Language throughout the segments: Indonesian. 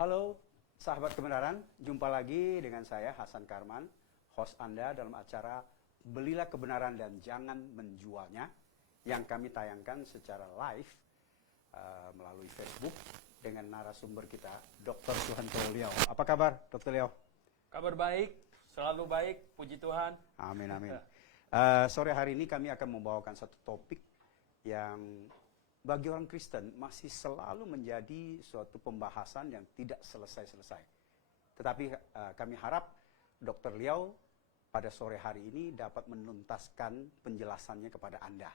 Halo sahabat kebenaran, jumpa lagi dengan saya Hasan Karman, host Anda dalam acara Belilah Kebenaran dan Jangan Menjualnya yang kami tayangkan secara live melalui Facebook dengan narasumber kita, Dr. Suhanto Liao. Apa kabar, Dr. Liao? Kabar baik, selalu baik, puji Tuhan. Amin, amin. Sore hari ini kami akan membawakan satu topik yang bagi orang Kristen masih selalu menjadi suatu pembahasan yang tidak selesai-selesai. Tetapi kami harap Dr. Liao pada sore hari ini dapat menuntaskan penjelasannya kepada Anda,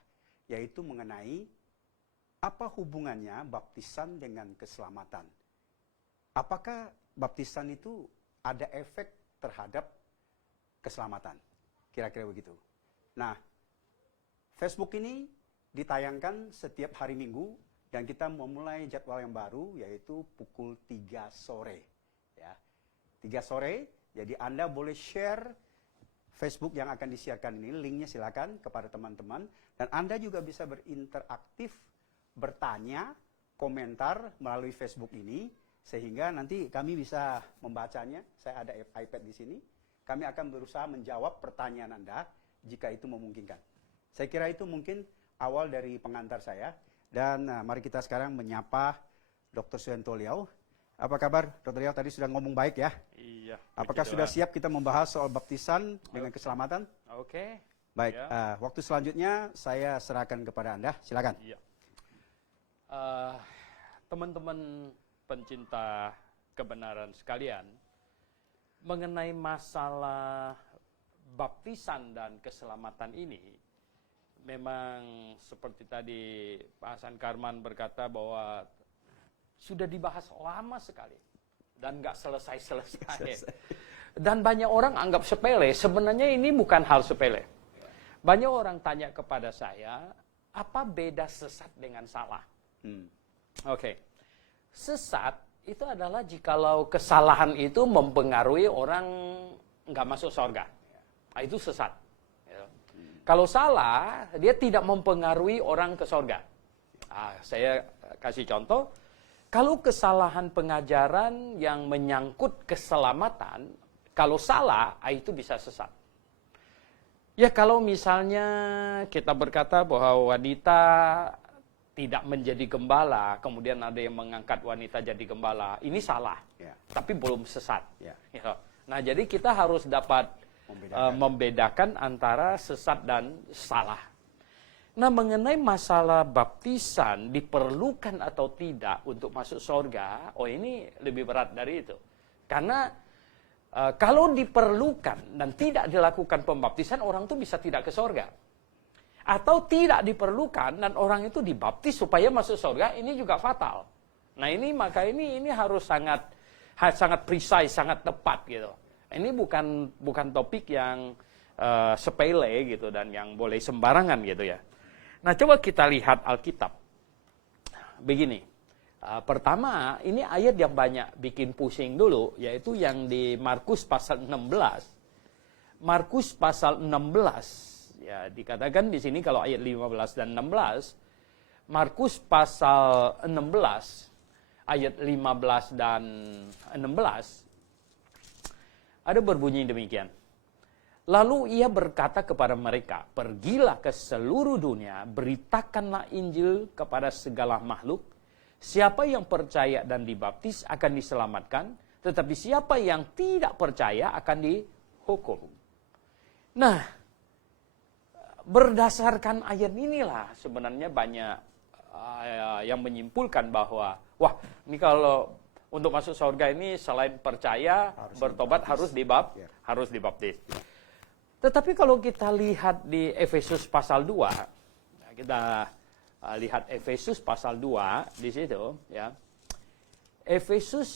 yaitu mengenai apa hubungannya baptisan dengan keselamatan. Apakah baptisan itu ada efek terhadap keselamatan? Kira-kira begitu. Nah, Facebook ini ditayangkan setiap hari Minggu dan kita memulai jadwal yang baru yaitu pukul 3 sore. Ya. 3 sore, jadi Anda boleh share Facebook yang akan disiarkan ini, linknya silakan kepada teman-teman. Dan Anda juga bisa berinteraktif, bertanya, komentar melalui Facebook ini, sehingga nanti kami bisa membacanya. Saya ada iPad di sini. Kami akan berusaha menjawab pertanyaan Anda jika itu memungkinkan. Saya kira itu mungkin awal dari pengantar saya. Dan mari kita sekarang menyapa Dr. Suhanto Liao. Apa kabar, Dr. Liao? Tadi sudah ngomong baik ya? Iya. Apakah sudah siap kita membahas soal baptisan dengan keselamatan? Oke. Baik, Ya. waktu selanjutnya saya serahkan kepada Anda. Silakan. Iya. Teman-teman pencinta kebenaran sekalian, mengenai masalah baptisan dan keselamatan ini, memang seperti tadi Pak Hasan Karman berkata bahwa sudah dibahas lama sekali dan nggak selesai-selesai. Dan banyak orang anggap sepele. Sebenarnya ini bukan hal sepele. Banyak orang tanya kepada saya, apa beda sesat dengan salah? Oke. Sesat itu adalah jikalau kesalahan itu mempengaruhi orang nggak masuk surga. Nah, itu sesat. Kalau salah, dia tidak mempengaruhi orang ke surga. Saya kasih contoh, kalau kesalahan pengajaran yang menyangkut keselamatan, kalau salah, itu bisa sesat. Ya kalau misalnya kita berkata bahwa wanita tidak menjadi gembala, kemudian ada yang mengangkat wanita jadi gembala, ini salah, tapi belum sesat. Nah jadi kita harus dapat membedakan antara sesat dan salah. Nah, mengenai masalah baptisan diperlukan atau tidak untuk masuk surga, ini lebih berat dari itu. Karena kalau diperlukan dan tidak dilakukan pembaptisan, orang itu bisa tidak ke surga. Atau tidak diperlukan dan orang itu dibaptis supaya masuk surga, ini juga fatal. Nah, maka ini harus sangat precise, sangat tepat gitu. Ini bukan topik yang sepele gitu dan yang boleh sembarangan gitu ya. Nah, coba kita lihat Alkitab. Begini. Pertama, ini ayat yang banyak bikin pusing dulu, yaitu yang di Markus pasal 16. Markus pasal 16, ya dikatakan di sini kalau ayat 15 dan 16, Markus pasal 16 ayat 15 dan 16 ada berbunyi demikian. Lalu ia berkata kepada mereka, pergilah ke seluruh dunia, beritakanlah Injil kepada segala makhluk. Siapa yang percaya dan dibaptis akan diselamatkan, tetapi siapa yang tidak percaya akan dihukum. Nah, berdasarkan ayat inilah sebenarnya banyak yang menyimpulkan bahwa, ini kalau untuk masuk surga ini selain percaya, bertobat harus dibaptis. Tetapi kalau kita lihat di Efesus pasal 2, kita lihat Efesus pasal 2 di situ ya. Efesus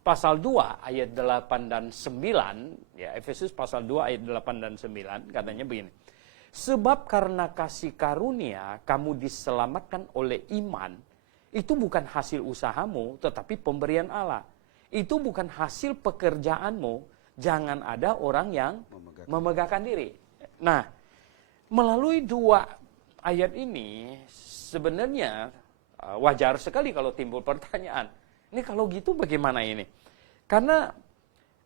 pasal 2 ayat 8 dan 9 ya, Efesus pasal 2 ayat 8 dan 9 katanya begini. Sebab karena kasih karunia kamu diselamatkan oleh iman, itu bukan hasil usahamu tetapi pemberian Allah. Itu bukan hasil pekerjaanmu. Jangan ada orang yang memegahkan diri. Nah, melalui dua ayat ini sebenarnya wajar sekali kalau timbul pertanyaan. Ini kalau gitu bagaimana ini? Karena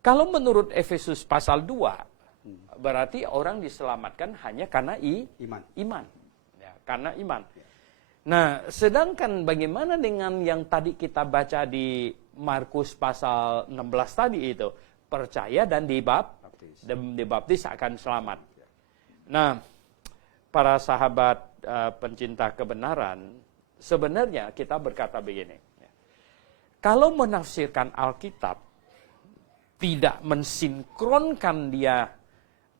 kalau menurut Efesus pasal 2, berarti orang diselamatkan hanya karena iman. Ya, karena iman. Nah, sedangkan bagaimana dengan yang tadi kita baca di Markus pasal 16 tadi itu? Percaya dan dibaptis akan selamat. Nah, para sahabat pencinta kebenaran, sebenarnya kita berkata begini. Kalau menafsirkan Alkitab, tidak mensinkronkan dia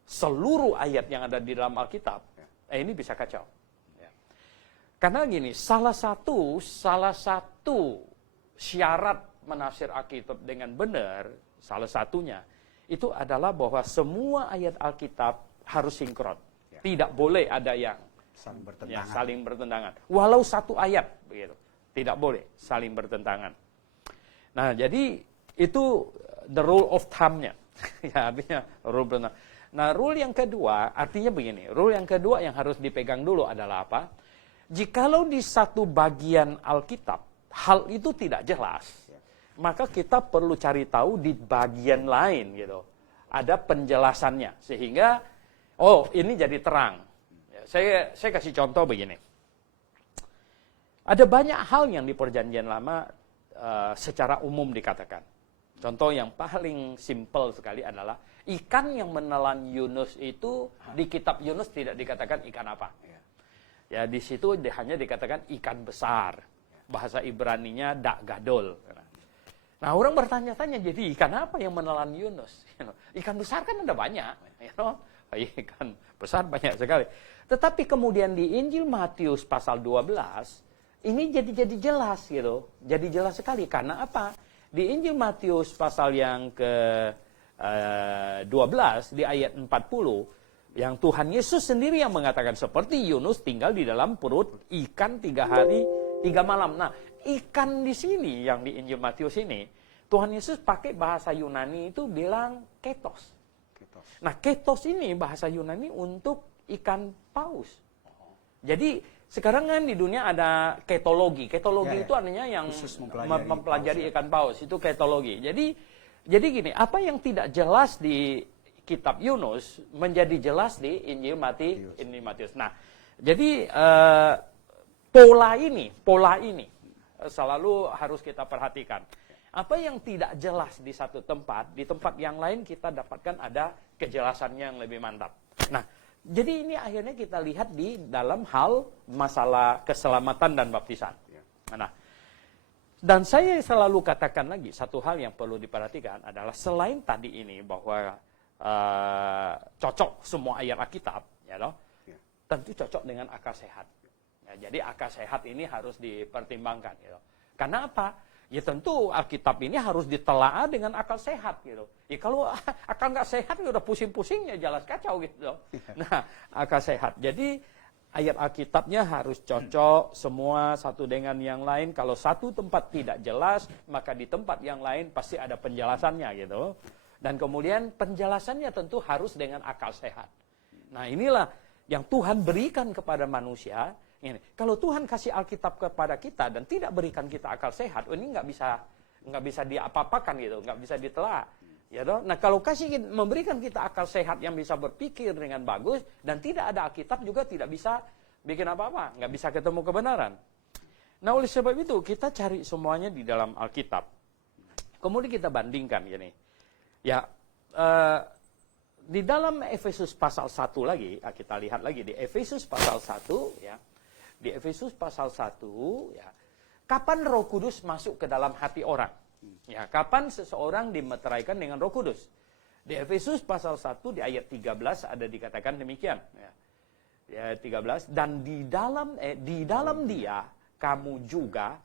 seluruh ayat yang ada di dalam Alkitab, ini bisa kacau. Karena gini, salah satu syarat menafsir Alkitab dengan benar, salah satunya, itu adalah bahwa semua ayat Alkitab harus sinkron. Tidak boleh ada yang saling bertentangan. Walau satu ayat, begitu. Tidak boleh saling bertentangan. Nah, jadi itu the rule of thumb-nya. Ya, artinya rule bertentangan. Nah, rule yang kedua, artinya begini. Rule yang kedua yang harus dipegang dulu adalah apa? Jikalau di satu bagian Alkitab, hal itu tidak jelas, maka kita perlu cari tahu di bagian lain, gitu. Ada penjelasannya. Sehingga, ini jadi terang. Saya kasih contoh begini. Ada banyak hal yang di Perjanjian Lama secara umum dikatakan. Contoh yang paling simpel sekali adalah ikan yang menelan Yunus itu di kitab Yunus tidak dikatakan ikan apa. Ya, di situ hanya dikatakan ikan besar. Bahasa Ibraninya dak gadol. Nah, orang bertanya-tanya, jadi ikan apa yang menelan Yunus? Ikan besar kan ada banyak. Ikan besar banyak sekali. Tetapi kemudian di Injil Matius pasal 12, ini jadi jelas gitu. Jadi jelas sekali. Karena apa? Di Injil Matius pasal yang ke-12 di ayat 40, yang Tuhan Yesus sendiri yang mengatakan seperti Yunus tinggal di dalam perut ikan 3 hari 3 malam. Nah, ikan di sini yang di Injil Matius ini, Tuhan Yesus pakai bahasa Yunani itu bilang ketos. Nah, ketos ini bahasa Yunani untuk ikan paus. Jadi sekarang kan di dunia ada ketologi. Ketologi itu artinya yang mempelajari ikan paus. Itu ketologi. Jadi gini, apa yang tidak jelas di kitab Yunus menjadi jelas di Injil Matius. Nah, jadi pola ini selalu harus kita perhatikan. Apa yang tidak jelas di satu tempat, di tempat yang lain kita dapatkan ada kejelasannya yang lebih mantap. Nah, jadi ini akhirnya kita lihat di dalam hal masalah keselamatan dan baptisan. Nah, dan saya selalu katakan lagi, satu hal yang perlu diperhatikan adalah selain tadi ini bahwa cocok semua ayat Alkitab, tentu cocok dengan akal sehat. Ya, jadi akal sehat ini harus dipertimbangkan. Karena apa? Ya tentu Alkitab ini harus ditelaah dengan akal sehat gitu. Ya kalau akal nggak sehat ya udah pusing-pusingnya jelas kacau gitu. Nah, akal sehat. Jadi ayat Alkitabnya harus cocok semua satu dengan yang lain. Kalau satu tempat tidak jelas, maka di tempat yang lain pasti ada penjelasannya gitu. Dan kemudian penjelasannya tentu harus dengan akal sehat. Nah, inilah yang Tuhan berikan kepada manusia. Ini. Kalau Tuhan kasih Alkitab kepada kita dan tidak berikan kita akal sehat, ini nggak bisa diapa-apakan gitu, nggak bisa ditelaah. Ya toh? Nah, kalau memberikan kita akal sehat yang bisa berpikir dengan bagus dan tidak ada Alkitab juga tidak bisa bikin apa-apa, nggak bisa ketemu kebenaran. Nah, oleh sebab itu kita cari semuanya di dalam Alkitab. Kemudian kita bandingkan gini. Ya, di dalam Efesus pasal 1 lagi, kita lihat lagi di Efesus pasal 1 ya. Di Efesus pasal 1, ya, kapan Roh Kudus masuk ke dalam hati orang? Ya, kapan seseorang dimeteraikan dengan Roh Kudus? Di Efesus pasal 1 di ayat 13 ada dikatakan demikian. Ya, 13, dan di dalam Dia kamu juga,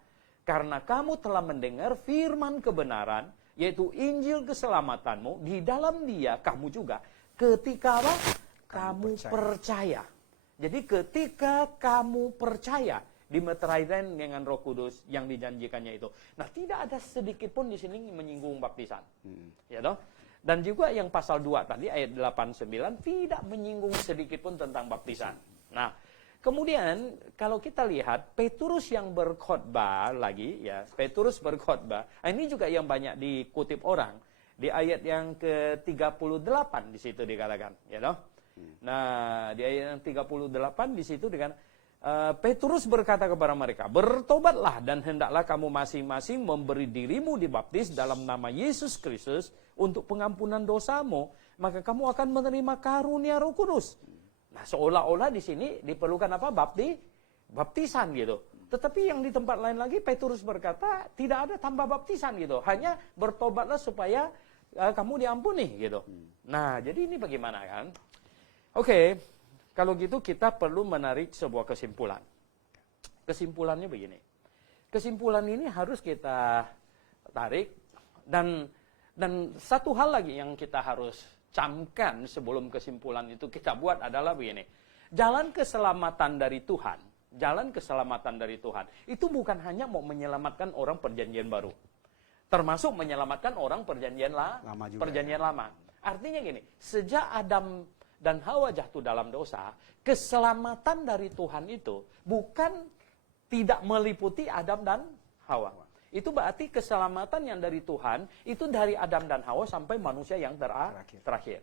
karena kamu telah mendengar firman kebenaran, yaitu Injil keselamatanmu, di dalam Dia kamu juga, ketika apa? Kamu percaya. Jadi ketika kamu percaya dimeteraikan dengan Roh Kudus yang dijanjikannya itu. Nah, tidak ada sedikit pun di sini menyinggung baptisan. Ya toh? Dan juga yang pasal 2 tadi ayat 8-9 tidak menyinggung sedikit pun tentang baptisan. Nah, kemudian kalau kita lihat Petrus yang berkhotbah lagi, ya Petrus berkhotbah. Ini juga yang banyak dikutip orang di ayat yang ke-38 di situ dikatakan, ya toh. Nah, di ayat yang 38 di situ dengan Petrus berkata kepada mereka, bertobatlah dan hendaklah kamu masing-masing memberi dirimu dibaptis dalam nama Yesus Kristus untuk pengampunan dosamu, maka kamu akan menerima karunia Roh Kudus. Nah, seolah-olah di sini diperlukan apa? Baptisan gitu. Tetapi yang di tempat lain lagi Petrus berkata tidak ada tambah baptisan gitu. Hanya bertobatlah supaya kamu diampuni gitu. Nah, jadi ini bagaimana kan? Oke, kalau gitu kita perlu menarik sebuah kesimpulan. Kesimpulannya begini. Kesimpulan ini harus kita tarik dan satu hal lagi yang kita harus camkan sebelum kesimpulan itu kita buat adalah begini. Jalan keselamatan dari Tuhan, itu bukan hanya mau menyelamatkan orang perjanjian baru. Termasuk menyelamatkan orang perjanjian lama. Artinya gini, sejak Adam dan Hawa jatuh dalam dosa, keselamatan dari Tuhan itu bukan tidak meliputi Adam dan Hawa. Itu berarti keselamatan yang dari Tuhan, itu dari Adam dan Hawa sampai manusia yang terakhir.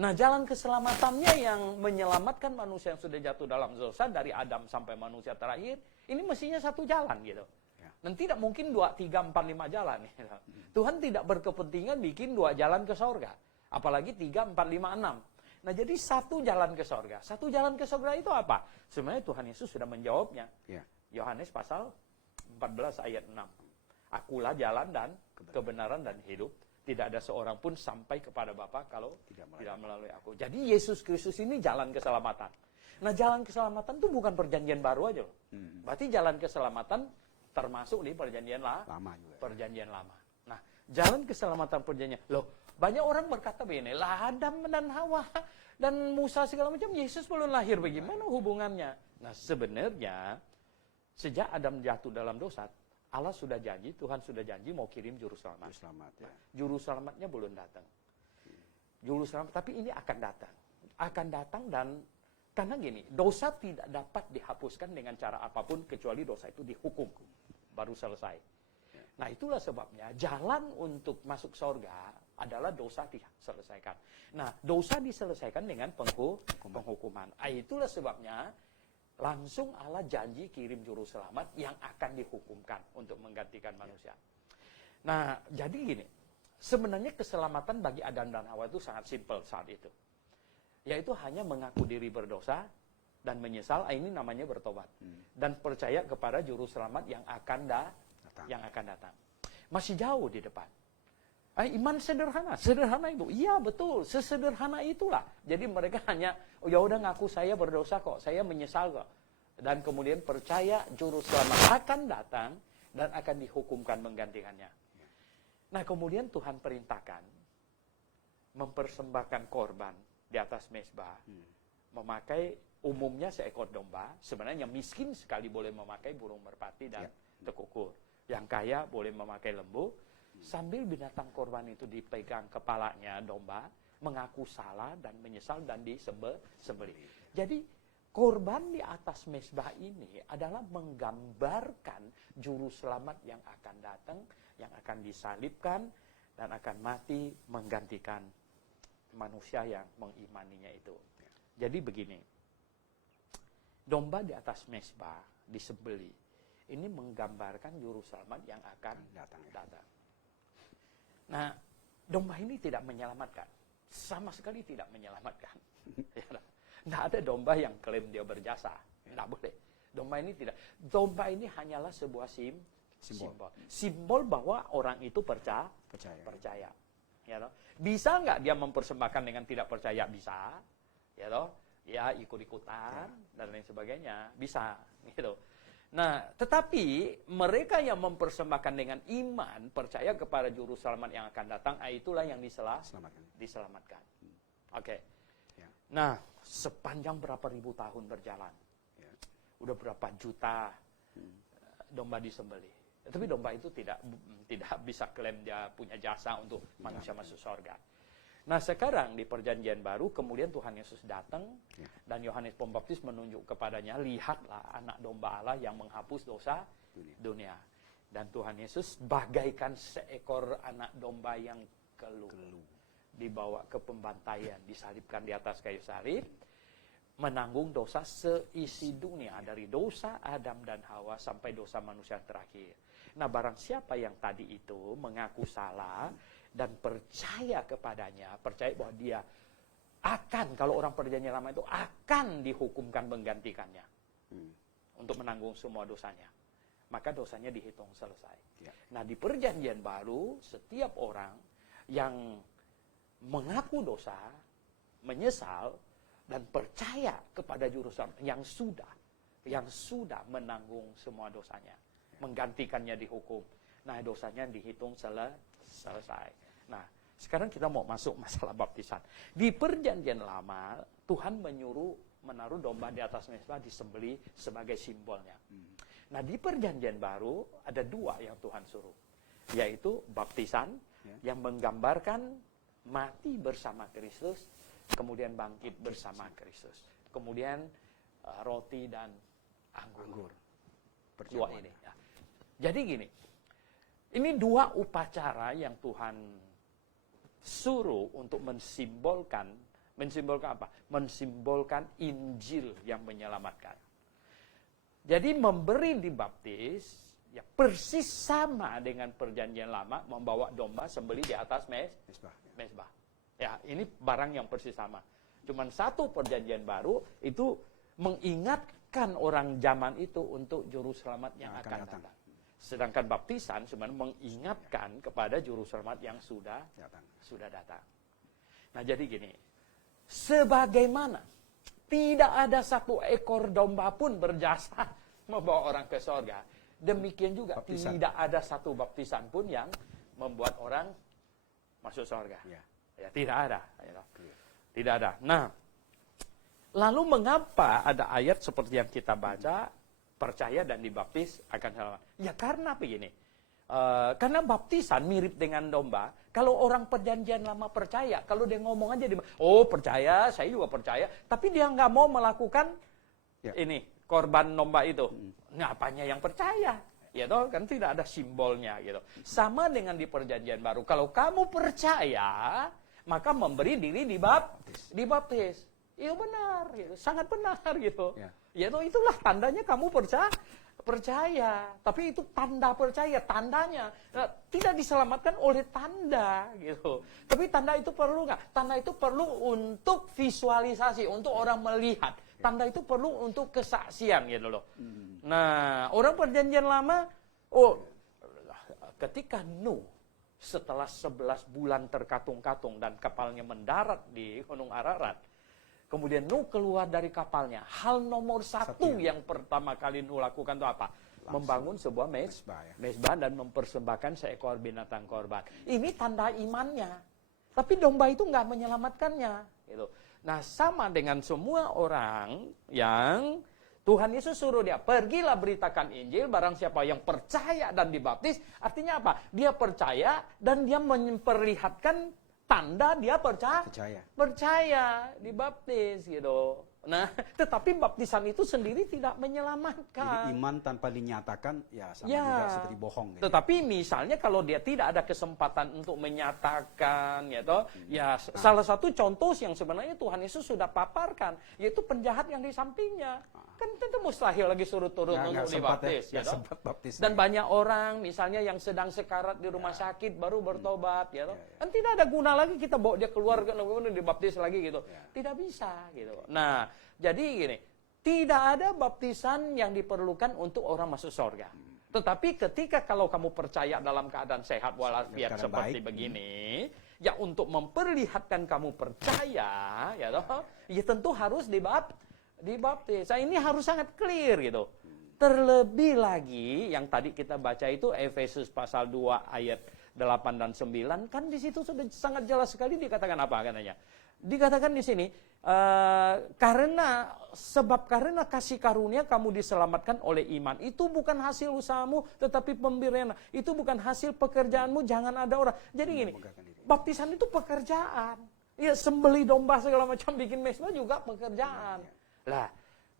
Nah, jalan keselamatannya yang menyelamatkan manusia yang sudah jatuh dalam dosa, dari Adam sampai manusia terakhir, ini mestinya satu jalan gitu. Dan tidak mungkin 2, 3, 4, 5 jalan. Gitu. Tuhan tidak berkepentingan bikin 2 jalan ke sorga. Apalagi 3, 4, 5, 6. Nah, jadi satu jalan ke sorga. Satu jalan ke sorga itu apa? Sebenarnya Tuhan Yesus sudah menjawabnya. Yohanes pasal 14 ayat 6. Akulah jalan dan kebenaran dan hidup. Tidak ada seorang pun sampai kepada Bapa kalau tidak melalui aku. Jadi Yesus Kristus ini jalan keselamatan. Nah, jalan keselamatan itu bukan perjanjian baru aja loh. Berarti jalan keselamatan termasuk di perjanjian lama juga. Perjanjian lama. Nah, jalan keselamatan perjanjian. Loh, banyak orang berkata begini, lah Adam dan Hawa dan Musa segala macam, Yesus belum lahir, bagaimana hubungannya? Nah, sebenarnya sejak Adam jatuh dalam dosa, Allah sudah janji, Tuhan sudah janji mau kirim juru selamat. Juru selamatnya belum datang. Juru selamat, tapi ini akan datang. Akan datang dan karena gini, dosa tidak dapat dihapuskan dengan cara apapun kecuali dosa itu dihukum. Baru selesai. Nah, itulah sebabnya jalan untuk masuk surga adalah dosa diselesaikan. Nah, dosa diselesaikan dengan penghukuman. Itulah sebabnya langsung Allah janji kirim juru selamat yang akan dihukumkan untuk menggantikan manusia. Nah, jadi gini, sebenarnya keselamatan bagi Adam dan Hawa itu sangat simpel saat itu. Yaitu hanya mengaku diri berdosa dan menyesal, ini namanya bertobat. Dan percaya kepada juru selamat yang akan datang. Masih jauh di depan. Iman sederhana itu. Iya betul, sesederhana itulah. Jadi mereka hanya, ya udah ngaku saya berdosa kok, saya menyesal kok. Dan kemudian percaya juru selamat akan datang dan akan dihukumkan menggantikannya. Nah, kemudian Tuhan perintahkan mempersembahkan korban di atas mezbah, memakai umumnya seekor domba. Sebenarnya miskin sekali boleh memakai burung merpati dan tekukur. Yang kaya boleh memakai lembu. Sambil binatang korban itu dipegang kepalanya domba, mengaku salah dan menyesal dan disembelih. Jadi korban di atas mezbah ini adalah menggambarkan juru selamat yang akan datang, yang akan disalibkan dan akan mati menggantikan manusia yang mengimaninya itu. Jadi begini, domba di atas mezbah disembelih. Ini menggambarkan juru selamat yang akan datang. Nah, domba ini tidak menyelamatkan. Sama sekali tidak menyelamatkan. Tidak ada domba yang klaim dia berjasa. Tidak boleh. Domba ini tidak. Domba ini hanyalah sebuah simbol. Simbol bahwa orang itu percaya. Ya, bisa nggak dia mempersembahkan dengan tidak percaya? Bisa. Ya, ikut-ikutan dan lain sebagainya. Bisa. Gitu. Nah, tetapi mereka yang mempersembahkan dengan iman, percaya kepada juru selamat yang akan datang, itulah yang diselamatkan. Oke. Nah, sepanjang berapa ribu tahun berjalan, udah berapa juta domba disembelih. Tapi domba itu tidak bisa klaim dia punya jasa untuk manusia masuk surga. Nah sekarang di perjanjian baru kemudian Tuhan Yesus datang Ya. dan Yohanes Pembaptis menunjuk kepadanya, lihatlah anak domba Allah yang menghapus dosa dunia. Dan Tuhan Yesus bagaikan seekor anak domba yang keluh. Dibawa ke pembantaian, disalibkan di atas kayu salib, menanggung dosa seisi dunia, dari dosa Adam dan Hawa sampai dosa manusia yang terakhir. Nah barang siapa yang tadi itu mengaku salah dan percaya kepadanya, percaya bahwa dia akan, kalau orang perjanjian lama itu akan dihukumkan menggantikannya untuk menanggung semua dosanya, maka dosanya dihitung selesai. Ya. Nah di perjanjian baru setiap orang yang mengaku dosa, menyesal dan percaya kepada juru selamat yang sudah menanggung semua dosanya, menggantikannya dihukum, nah dosanya dihitung selesai. Nah sekarang kita mau masuk masalah baptisan. Di perjanjian lama Tuhan menaruh domba di atas mezbah, disembelih sebagai simbolnya. Nah di perjanjian baru ada dua yang Tuhan suruh, yaitu baptisan yang menggambarkan mati bersama Kristus, kemudian bangkit bersama Kristus, kemudian roti dan anggur. Dua ini. Ya. Jadi gini, ini dua upacara yang Tuhan suruh untuk mensimbolkan apa? Mensimbolkan Injil yang menyelamatkan. Jadi memberi dibaptis ya persis sama dengan perjanjian lama, membawa domba sembelih di atas mezbah. Ya, ini barang yang persis sama. Cuman satu perjanjian baru itu mengingatkan orang zaman itu untuk juru selamat yang akan datang. Sedangkan baptisan sebenarnya mengingatkan kepada juru selamat yang sudah datang. Nah, jadi gini. Sebagaimana tidak ada satu ekor domba pun berjasa membawa orang ke surga, demikian juga baptisan. Tidak ada satu baptisan pun yang membuat orang masuk surga. Ya, tidak ada. Tidak ada. Nah, lalu mengapa ada ayat seperti yang kita baca, percaya dan dibaptis akan selamat? Ya karena begini, karena baptisan mirip dengan domba. Kalau orang perjanjian lama percaya, kalau dia ngomong aja, oh percaya, saya juga percaya, tapi dia nggak mau melakukan ini korban domba itu, ngapanya yang percaya? Ya toh, kan tidak ada simbolnya gitu. Sama dengan di perjanjian baru, kalau kamu percaya, maka memberi diri dibaptis. Iya benar, gitu. Sangat benar gitu. Ya toh, itulah tandanya kamu percaya. Tapi itu tanda percaya, tandanya tidak diselamatkan oleh tanda gitu. Tapi tanda itu perlu nggak? Tanda itu perlu untuk visualisasi, untuk orang melihat. Tanda itu perlu untuk kesaksian gitu loh. Nah, orang perjanjian lama, ketika Nuh setelah 11 bulan terkatung-katung dan kapalnya mendarat di Gunung Ararat, kemudian Nuh keluar dari kapalnya. Hal nomor satu yang pertama kali Nuh lakukan itu apa? Membangun sebuah mezbah dan mempersembahkan seekor binatang korban. Ini tanda imannya. Tapi domba itu nggak menyelamatkannya. Gitu. Nah sama dengan semua orang yang Tuhan Yesus suruh dia, pergilah beritakan Injil, barang siapa yang percaya dan dibaptis. Artinya apa? Dia percaya dan dia memperlihatkan tanda dia percaya dibaptis gitu. Nah, tetapi baptisan itu sendiri tidak menyelamatkan. Jadi iman tanpa dinyatakan ya sama juga seperti bohong gitu. Tetapi misalnya kalau dia tidak ada kesempatan untuk menyatakan salah satu contoh yang sebenarnya Tuhan Yesus sudah paparkan, yaitu penjahat yang di sampingnya. Kan tentu mustahil lagi suruh turun untuk dibaptis. Dan banyak orang misalnya yang sedang sekarat di rumah sakit baru bertobat, kan tidak ada guna lagi kita bawa dia keluar dibaptis lagi gitu. Tidak bisa gitu. Nah, jadi gini, tidak ada baptisan yang diperlukan untuk orang masuk surga. Tetapi ketika kalau kamu percaya dalam keadaan sehat walafiat seperti begini, ya untuk memperlihatkan kamu percaya, ya tentu harus dibaptis. Nah, ini harus sangat clear gitu. Terlebih lagi yang tadi kita baca itu Efesus pasal 2 ayat 8 dan 9, kan di situ sudah sangat jelas sekali dikatakan apa katanya. Dikatakan di sini karena kasih karunia kamu diselamatkan oleh iman. Itu bukan hasil usahamu tetapi pemberian. Itu bukan hasil pekerjaanmu, jangan ada orang. Jadi gini, baptisan itu pekerjaan. Ya, sembeli domba segala macam, bikin mesbah juga pekerjaan. Lah,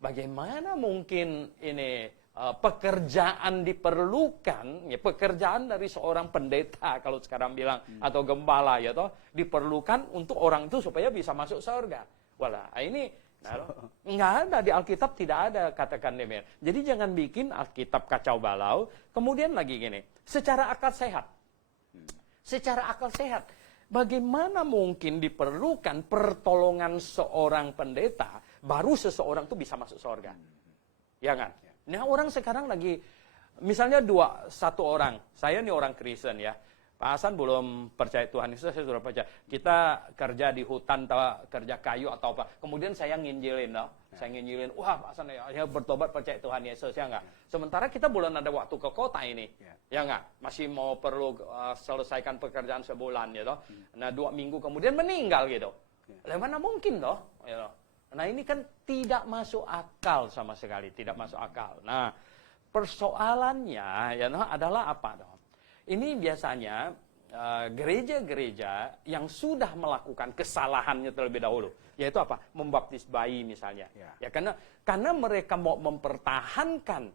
bagaimana mungkin ini pekerjaan diperlukan, ya pekerjaan dari seorang pendeta kalau sekarang bilang atau gembala ya toh diperlukan untuk orang itu supaya bisa masuk surga. Walah, ini nggak ada di Alkitab, tidak ada katakan demikian. Jadi jangan bikin Alkitab kacau balau. Kemudian lagi gini, secara akal sehat. Secara akal sehat, bagaimana mungkin diperlukan pertolongan seorang pendeta baru seseorang itu bisa masuk surga? Ya kan? Nah, orang sekarang lagi, misalnya satu orang, saya ini orang Kristen ya, Pak Hasan belum percaya Tuhan Yesus, saya sudah percaya. Kita kerja di hutan, kerja kayu atau apa, kemudian saya nginjilin, saya nginjilin, wah Pak Hasan ya bertobat percaya Tuhan Yesus, ya enggak? Sementara kita belum ada waktu ke kota ini, ya enggak? Masih mau perlu selesaikan pekerjaan sebulan, ya toh. Nah 2 minggu kemudian meninggal gitu. Mana mungkin toh, ya toh. Nah ini kan tidak masuk akal sama sekali, tidak masuk akal. Nah persoalannya ya adalah apa dong? Ini biasanya gereja-gereja yang sudah melakukan kesalahannya terlebih dahulu, yaitu apa? Membaptis bayi misalnya. Ya karena mereka mau mempertahankan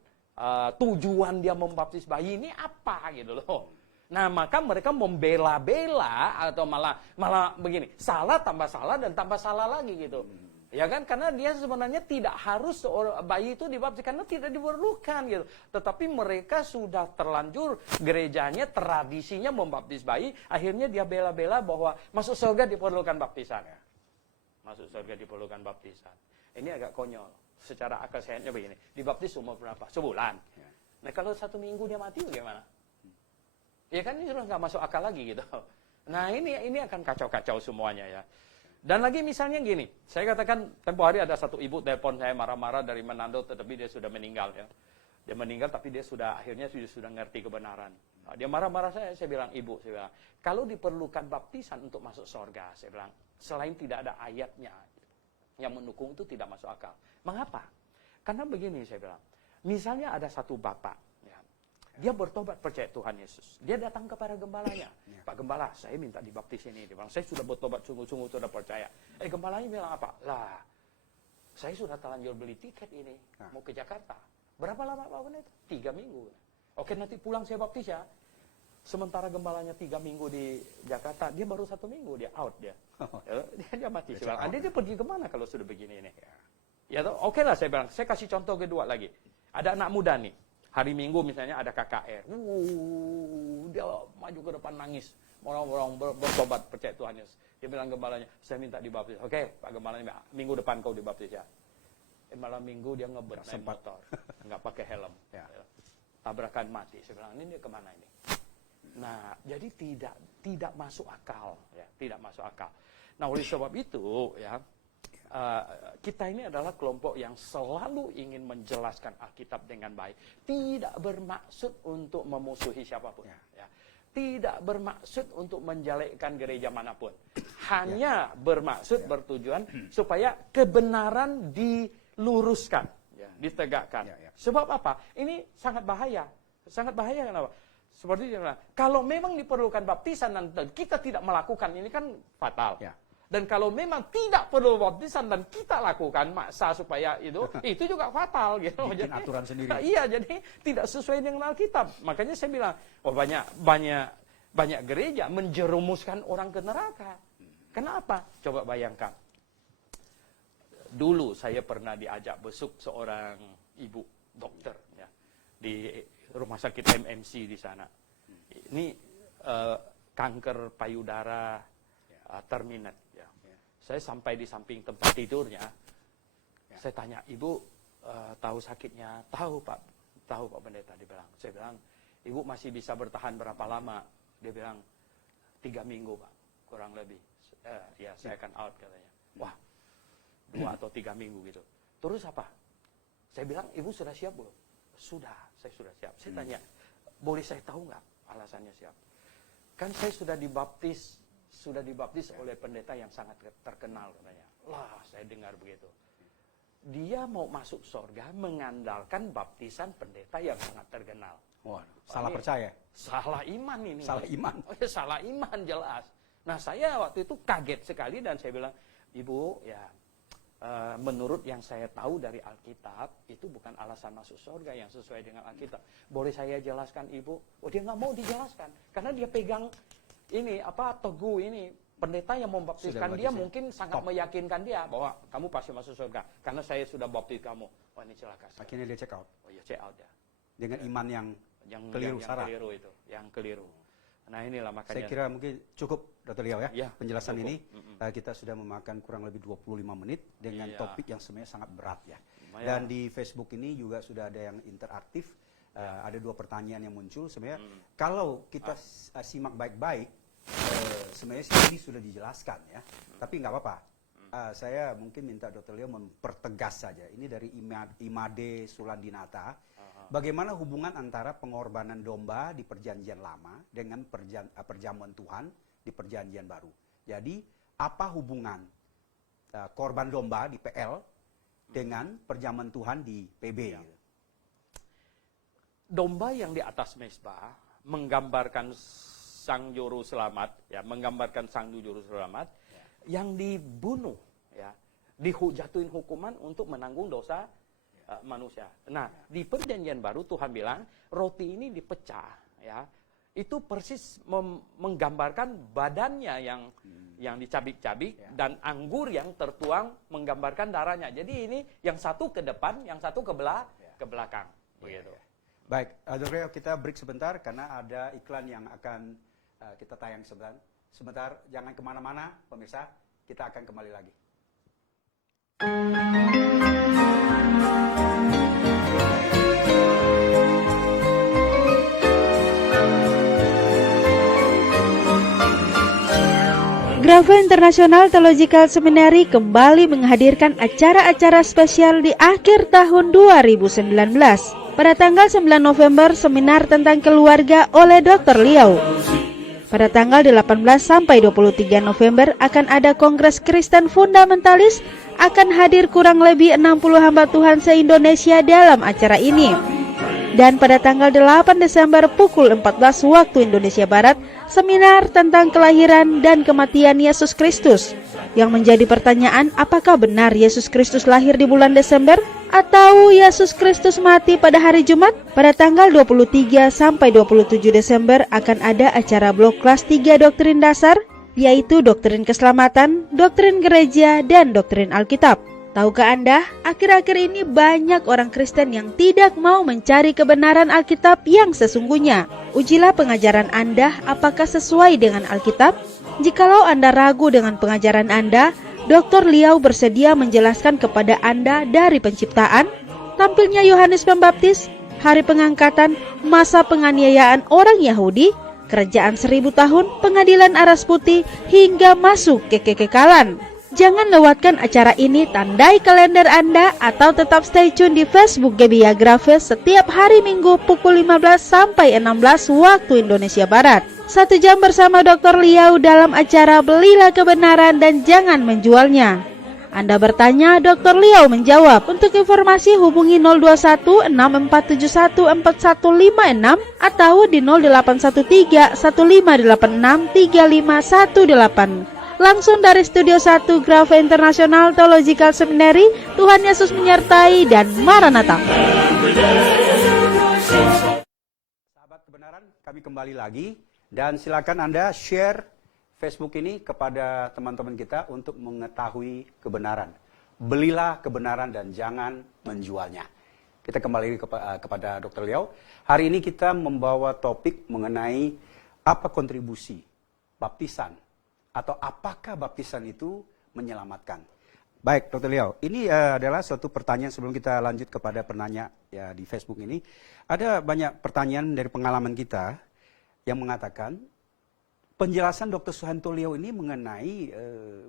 tujuan dia membaptis bayi ini apa gitu loh. Nah maka mereka membela-bela atau malah begini, salah tambah salah dan tambah salah lagi gitu. Ya kan, karena dia sebenarnya tidak harus bayi itu dibaptis karena tidak diperlukan gitu. Tetapi mereka sudah terlanjur gerejanya, tradisinya membaptis bayi, akhirnya dia bela-bela bahwa masuk surga diperlukan baptisan. Masuk surga diperlukan baptisan. Ini agak konyol. Secara akal sehatnya begini, dibaptis umur berapa? Sebulan. Nah kalau 1 minggu dia mati bagaimana? Ya kan ini sudah nggak masuk akal lagi gitu. Nah ini akan kacau-kacau semuanya ya. Dan lagi misalnya gini, saya katakan tempo hari ada satu ibu telepon saya marah-marah dari Manado, tetapi dia sudah meninggal ya. Dia meninggal tapi dia akhirnya sudah ngerti kebenaran. Nah, dia marah-marah saya bilang, ibu, saya bilang, kalau diperlukan baptisan untuk masuk surga, saya bilang, selain tidak ada ayatnya yang mendukung itu tidak masuk akal. Mengapa? Karena begini saya bilang, misalnya ada satu bapak, dia bertobat percaya Tuhan Yesus. Dia datang kepada gembalanya. Pak Gembala, saya minta dibaptis ini. Dia bilang, saya sudah bertobat sungguh-sungguh, sudah percaya. Gembalanya bilang apa? Lah, saya sudah terlanjur beli tiket ini. Mau ke Jakarta. Berapa lama Pak Pendeta? 3 minggu. Oke, nanti pulang saya baptis ya. Sementara gembalanya 3 minggu di Jakarta, dia baru 1 minggu, dia out dia. Dia mati. Dia pergi kemana kalau sudah begini ini? Ya, oke lah saya bilang. Saya kasih contoh kedua lagi. Ada anak muda nih. Hari Minggu misalnya ada KKR. Dia maju ke depan nangis. Orang-orang bertobat percaya Tuhan Yesus. Dia bilang gembalanya, saya minta dibaptis. Oke, Pak Gembalanya, minggu depan kau dibaptis ya. Malam Minggu dia ngebet naik motor. Nggak pakai helm. Tabrakan mati. Saya bilang, ini dia kemana ini? Nah, jadi tidak masuk akal. Ya, tidak masuk akal. Nah, oleh sebab itu, ya, kita ini adalah kelompok yang selalu ingin menjelaskan Alkitab dengan baik. Tidak bermaksud untuk memusuhi siapapun. Ya. Tidak bermaksud untuk menjelekkan gereja manapun. Hanya bermaksud, bertujuan supaya kebenaran diluruskan, ditegakkan. Sebab apa? Ini sangat bahaya. Sangat bahaya kenapa? Seperti dia bilang, kalau memang diperlukan baptisan dan kita tidak melakukan, ini kan fatal. Dan kalau memang tidak perlu baptisan dan kita lakukan, maksa supaya itu juga fatal gitu. Bikin aturan sendiri. Iya, jadi tidak sesuai dengan Alkitab. Makanya saya bilang, banyak gereja menjerumuskan orang ke neraka. Kenapa? Coba bayangkan. Dulu saya pernah diajak besuk seorang ibu dokter ya, di rumah sakit MMC di sana. Ini kanker payudara terminate. Saya sampai di samping tempat tidurnya, saya tanya, ibu tahu sakitnya? Tahu Pak Pendeta. Dia bilang, saya bilang, ibu masih bisa bertahan berapa lama? Dia bilang, 3 minggu Pak, kurang lebih. Ya saya akan out katanya. Wah, 2 atau 3 minggu gitu. Terus apa? Saya bilang, ibu sudah siap belum? Sudah, saya sudah siap. Saya tanya, boleh saya tahu nggak alasannya siap? Kan saya sudah dibaptis oleh pendeta yang sangat terkenal katanya. Lah, saya dengar begitu. Dia mau masuk surga mengandalkan baptisan pendeta yang sangat terkenal. Waduh, salah percaya. Salah iman ini. Salah iman. Oh ya, salah iman jelas. Nah, saya waktu itu kaget sekali dan saya bilang, Ibu, ya menurut yang saya tahu dari Alkitab, itu bukan alasan masuk surga yang sesuai dengan Alkitab. Boleh saya jelaskan, Ibu? Oh, dia nggak mau dijelaskan. Karena dia pegang ini, teguh ini. Pendeta yang membaptiskan dia mungkin sangat meyakinkan dia bahwa kamu pasti masuk surga. Karena saya sudah baptis kamu. Oh, ini celaka. Akhirnya dia check out. Oh ya, check out ya. Dengan iman yang keliru, salah. Yang keliru. Nah, inilah makanya. Saya kira mungkin cukup, Dr. Liao ya, penjelasan cukup. ini. Kita sudah memakan kurang lebih 25 menit dengan topik yang sebenarnya sangat berat ya. Dan di Facebook ini juga sudah ada yang interaktif. Ada 2 pertanyaan yang muncul sebenarnya. Kalau kita simak baik-baik, sebenarnya ini sudah dijelaskan ya. Tapi nggak apa-apa. Saya mungkin minta Dr. Liao mempertegas saja. Ini dari Imade Sulandinata. Bagaimana hubungan antara pengorbanan domba di perjanjian lama dengan perjamuan Tuhan di perjanjian baru. Jadi apa hubungan korban domba di PL dengan perjamuan Tuhan di PB? Domba yang di atas mezbah menggambarkan sang juru selamat, ya, menggambarkan sang juru selamat yang dibunuh, ya, dijatuhin hukuman untuk menanggung dosa manusia. Nah, di perjanjian baru Tuhan bilang roti ini dipecah, ya. Itu persis menggambarkan badannya yang dicabik-cabik dan anggur yang tertuang menggambarkan darahnya. Jadi ini yang satu ke depan, yang satu ke belakang, begitu. Baik, Dr. kita break sebentar karena ada iklan yang akan kita tayang sebentar. Jangan kemana-mana, pemirsa. Kita akan kembali lagi. Grafe International Theological Seminary kembali menghadirkan acara-acara spesial di akhir tahun 2019. Pada tanggal 9 November, seminar tentang keluarga oleh Dr. Liao. Pada tanggal 18 sampai 23 November akan ada Kongres Kristen Fundamentalis, akan hadir kurang lebih 60 hamba Tuhan se-Indonesia dalam acara ini. Dan pada tanggal 8 Desember pukul 14 waktu Indonesia Barat, seminar tentang kelahiran dan kematian Yesus Kristus. Yang menjadi pertanyaan, apakah benar Yesus Kristus lahir di bulan Desember? Atau Yesus Kristus mati pada hari Jumat? Pada tanggal 23 sampai 27 Desember akan ada acara blok kelas 3 doktrin dasar, yaitu doktrin keselamatan, doktrin gereja, dan doktrin Alkitab. Tahukah Anda, akhir-akhir ini banyak orang Kristen yang tidak mau mencari kebenaran Alkitab yang sesungguhnya. Ujilah pengajaran Anda apakah sesuai dengan Alkitab. Jikalau Anda ragu dengan pengajaran Anda, Dr. Liao bersedia menjelaskan kepada Anda dari penciptaan, tampilnya Yohanes Pembaptis, hari pengangkatan, masa penganiayaan orang Yahudi, kerajaan 1000 tahun, pengadilan aras putih, hingga masuk ke kekekalan. Jangan lewatkan acara ini, tandai kalender Anda atau tetap stay tune di Facebook Gebiya Grafe setiap hari Minggu pukul 15 sampai 16 waktu Indonesia Barat. 1 jam bersama Dr. Liao dalam acara Belilah Kebenaran dan Jangan Menjualnya. Anda bertanya, Dr. Liao menjawab. Untuk informasi hubungi 021 6471 4156 atau di 0813 1586 3518. Langsung dari Studio 1 Grafe International Theological Seminary. Tuhan Yesus menyertai dan Maranatha. Sahabat kebenaran, kami kembali lagi dan silakan Anda share Facebook ini kepada teman-teman kita untuk mengetahui kebenaran. Belilah kebenaran dan jangan menjualnya. Kita kembali kepada Dr. Liao. Hari ini kita membawa topik mengenai apa kontribusi baptisan atau apakah baptisan itu menyelamatkan. Baik, Dr. Liao, ini adalah suatu pertanyaan sebelum kita lanjut kepada penanya ya di Facebook ini. Ada banyak pertanyaan dari pengalaman kita yang mengatakan penjelasan Dr. Suhanto Liao ini mengenai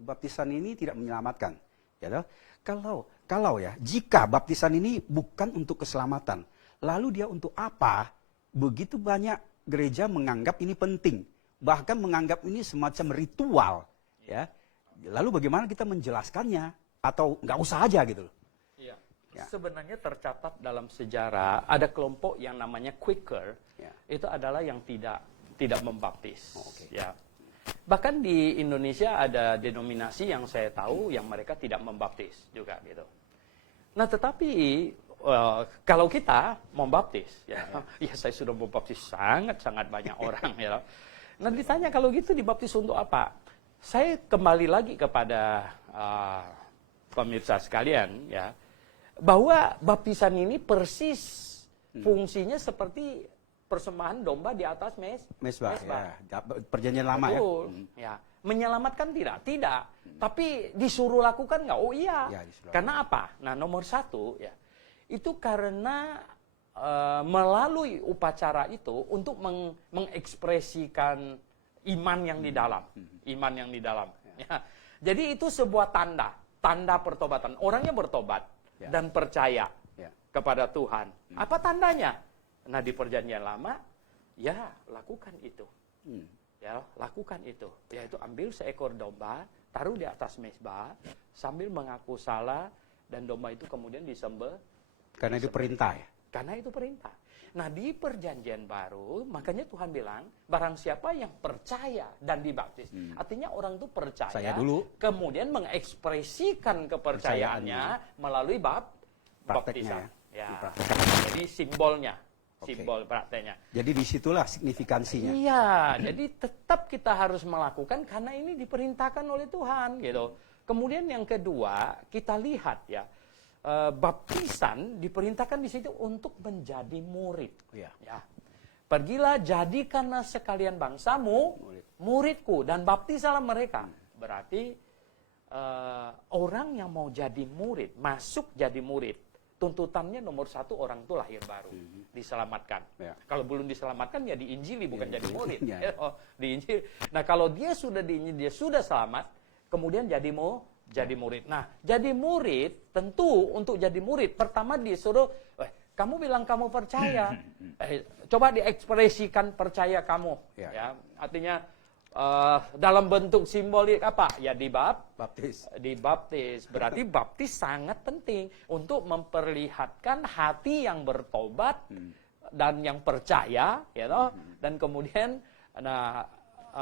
baptisan ini tidak menyelamatkan. Ya, kalau ya, jika baptisan ini bukan untuk keselamatan, lalu dia untuk apa? Begitu banyak gereja menganggap ini penting. Bahkan menganggap ini semacam ritual, ya. Lalu bagaimana kita menjelaskannya atau nggak usah aja gitu? Ya. Sebenarnya tercatat dalam sejarah ada kelompok yang namanya Quaker, itu adalah yang tidak membaptis, ya. Bahkan di Indonesia ada denominasi yang saya tahu yang mereka tidak membaptis juga gitu. Nah, tetapi kalau kita membaptis, ya saya sudah membaptis sangat banyak orang, ya. Nah, ditanya kalau gitu dibaptis untuk apa? Saya kembali lagi kepada pemirsa sekalian, ya, bahwa baptisan ini persis fungsinya seperti persembahan domba di atas Mesbah. Ya. Perjanjian lama. Betul. Ya. Menyelamatkan tidak. Tapi disuruh lakukan nggak? Oh iya. Ya, karena apa? Nah, nomor satu, ya, itu karena melalui upacara itu untuk mengekspresikan iman yang di dalam, Ya. Jadi itu sebuah tanda pertobatan. Orangnya bertobat dan percaya kepada Tuhan. Apa tandanya? Nah, di perjanjian lama, ya lakukan itu. Ya, lakukan itu. Yaitu ambil seekor domba, taruh di atas mezbah, sambil mengaku salah, dan domba itu kemudian disembelih. Karena itu perintah, ya? Karena itu perintah. Nah, di perjanjian baru, makanya Tuhan bilang, barang siapa yang percaya dan dibaptis. Artinya orang itu percaya, Saya dulu. kemudian mengekspresikan kepercayaannya melalui baptisan. Ya. Jadi simbolnya. Simbol prakteknya. Jadi disitulah signifikansinya. Iya, jadi tetap kita harus melakukan karena ini diperintahkan oleh Tuhan, gitu. Kemudian yang kedua, kita lihat ya, baptisan diperintahkan di situ untuk menjadi murid. Ya. Pergilah jadikanlah sekalian bangsamu muridku dan baptisalah mereka. Berarti orang yang mau jadi murid, masuk jadi murid. Tuntutannya nomor satu, orang itu lahir baru, diselamatkan. Kalau belum diselamatkan ya diinjili, bukan jadi murid. Diinjili. Nah, kalau dia sudah diinjili, dia sudah selamat, kemudian jadi murid. Nah, jadi murid tentu untuk jadi murid pertama disuruh, kamu bilang kamu percaya, coba diekspresikan percaya kamu. Ya, artinya dalam bentuk simbolik apa? Ya dibaptis. Berarti baptis sangat penting untuk memperlihatkan hati yang bertobat dan yang percaya, gitu. Dan kemudian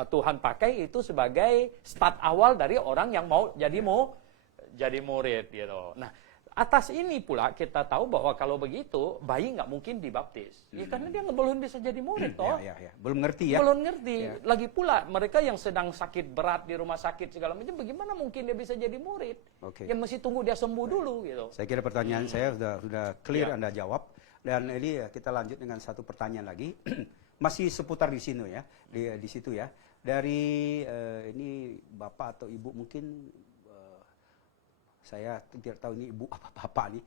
Tuhan pakai itu sebagai start awal dari orang yang mau jadi murid, gitu. Nah, atas ini pula kita tahu bahwa kalau begitu bayi nggak mungkin dibaptis, ya karena dia belum bisa jadi murid, toh. Belum ngerti ya. Belum ngerti. Lagi pula mereka yang sedang sakit berat di rumah sakit segala macam, bagaimana mungkin dia bisa jadi murid? Ya mesti tunggu dia sembuh dulu, gitu. Saya kira pertanyaan saya sudah clear, Anda jawab. Dan ini kita lanjut dengan satu pertanyaan lagi, masih seputar di sini ya, di situ ya. Dari ini bapak atau ibu mungkin. Saya tidak tahu ini ibu apa bapak nih.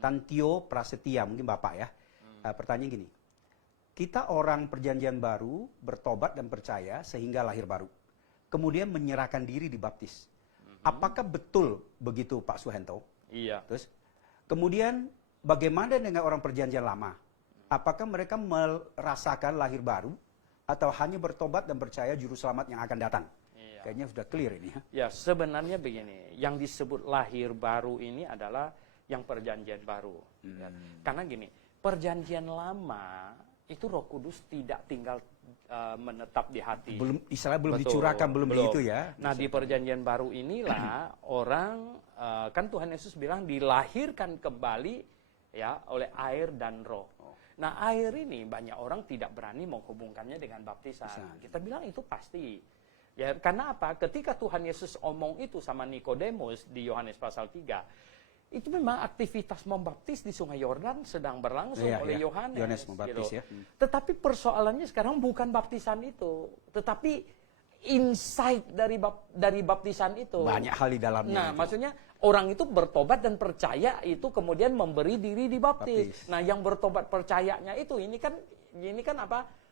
Tantio Prasetya, mungkin bapak ya. Pertanyaan gini, kita orang perjanjian baru bertobat dan percaya sehingga lahir baru, kemudian menyerahkan diri dibaptis. Apakah betul begitu, Pak Suhento? Iya. Terus kemudian bagaimana dengan orang perjanjian lama? Apakah mereka merasakan lahir baru atau hanya bertobat dan percaya juru selamat yang akan datang? Kayaknya sudah clear ini ya. Ya, sebenarnya begini, yang disebut lahir baru ini adalah yang perjanjian baru. Ya. Karena gini, perjanjian lama itu Roh Kudus tidak tinggal menetap di hati. Belum dicurahkan, belum begitu ya. Nah, di perjanjian baru inilah orang, kan Tuhan Yesus bilang dilahirkan kembali ya oleh air dan roh. Nah, air ini banyak orang tidak berani menghubungkannya dengan baptisan. Kita bilang itu pasti. Ya, karena apa? Ketika Tuhan Yesus omong itu sama Nikodemus di Yohanes pasal 3, itu memang aktivitas membaptis di Sungai Yordan sedang berlangsung oleh Yohanes. Membaptis, gitu. Tetapi persoalannya sekarang bukan baptisan itu, tetapi insight dari baptisan itu. Banyak hal di dalamnya. Nah, maksudnya orang itu bertobat dan percaya itu kemudian memberi diri dibaptis. Nah, yang bertobat percayanya itu ini kan apa?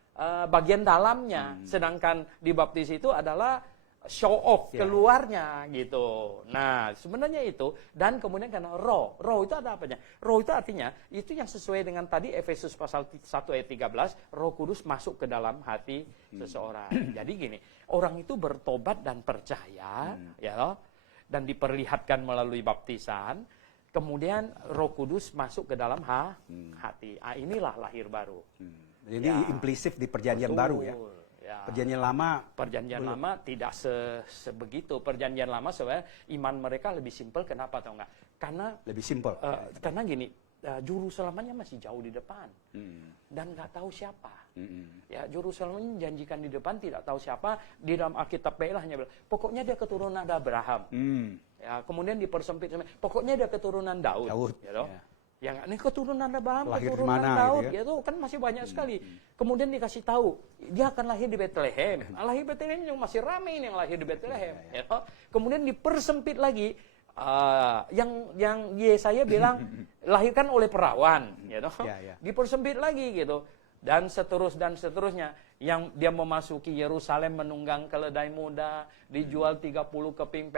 Bagian dalamnya, sedangkan dibaptis itu adalah show off keluarnya gitu. Nah, sebenarnya itu, dan kemudian karena roh itu ada apanya? Roh itu artinya itu yang sesuai dengan tadi Efesus pasal 1 ayat 13, Roh Kudus masuk ke dalam hati seseorang. Jadi gini, orang itu bertobat dan percaya, ya, dan diperlihatkan melalui baptisan. Kemudian Roh Kudus masuk ke dalam hati. Inilah lahir baru. Jadi implisit di perjanjian baru ya. Ya. Perjanjian lama Perjanjian lama tidak sebegitu. Perjanjian lama sebenarnya iman mereka lebih simpel. Kenapa tahu nggak? Karena lebih simpel. karena gini, juru selamatnya masih jauh di depan dan nggak tahu siapa. Ya, juru selamatnya janjikan di depan, tidak tahu siapa. Di dalam Alkitab PL hanya bilang, pokoknya dia keturunan Abraham. Ya, kemudian dipersempit, pokoknya dia keturunan Daud. Gitu. Ya. Yang ini keturunan Abraham, Lahir di keturunan mana, Daud, gitu ya? gitu kan masih banyak sekali. Kemudian dikasih tahu dia akan lahir di Bethlehem. Lahir di Bethlehem yang masih ramai ini yang lahir di Bethlehem. Ya. Kemudian dipersempit lagi, yang Yesaya bilang lahirkan oleh perawan, gitu. Dipersempit lagi gitu. Dan seterusnya. Yang dia memasuki Yerusalem menunggang keledai muda, dijual 30 keping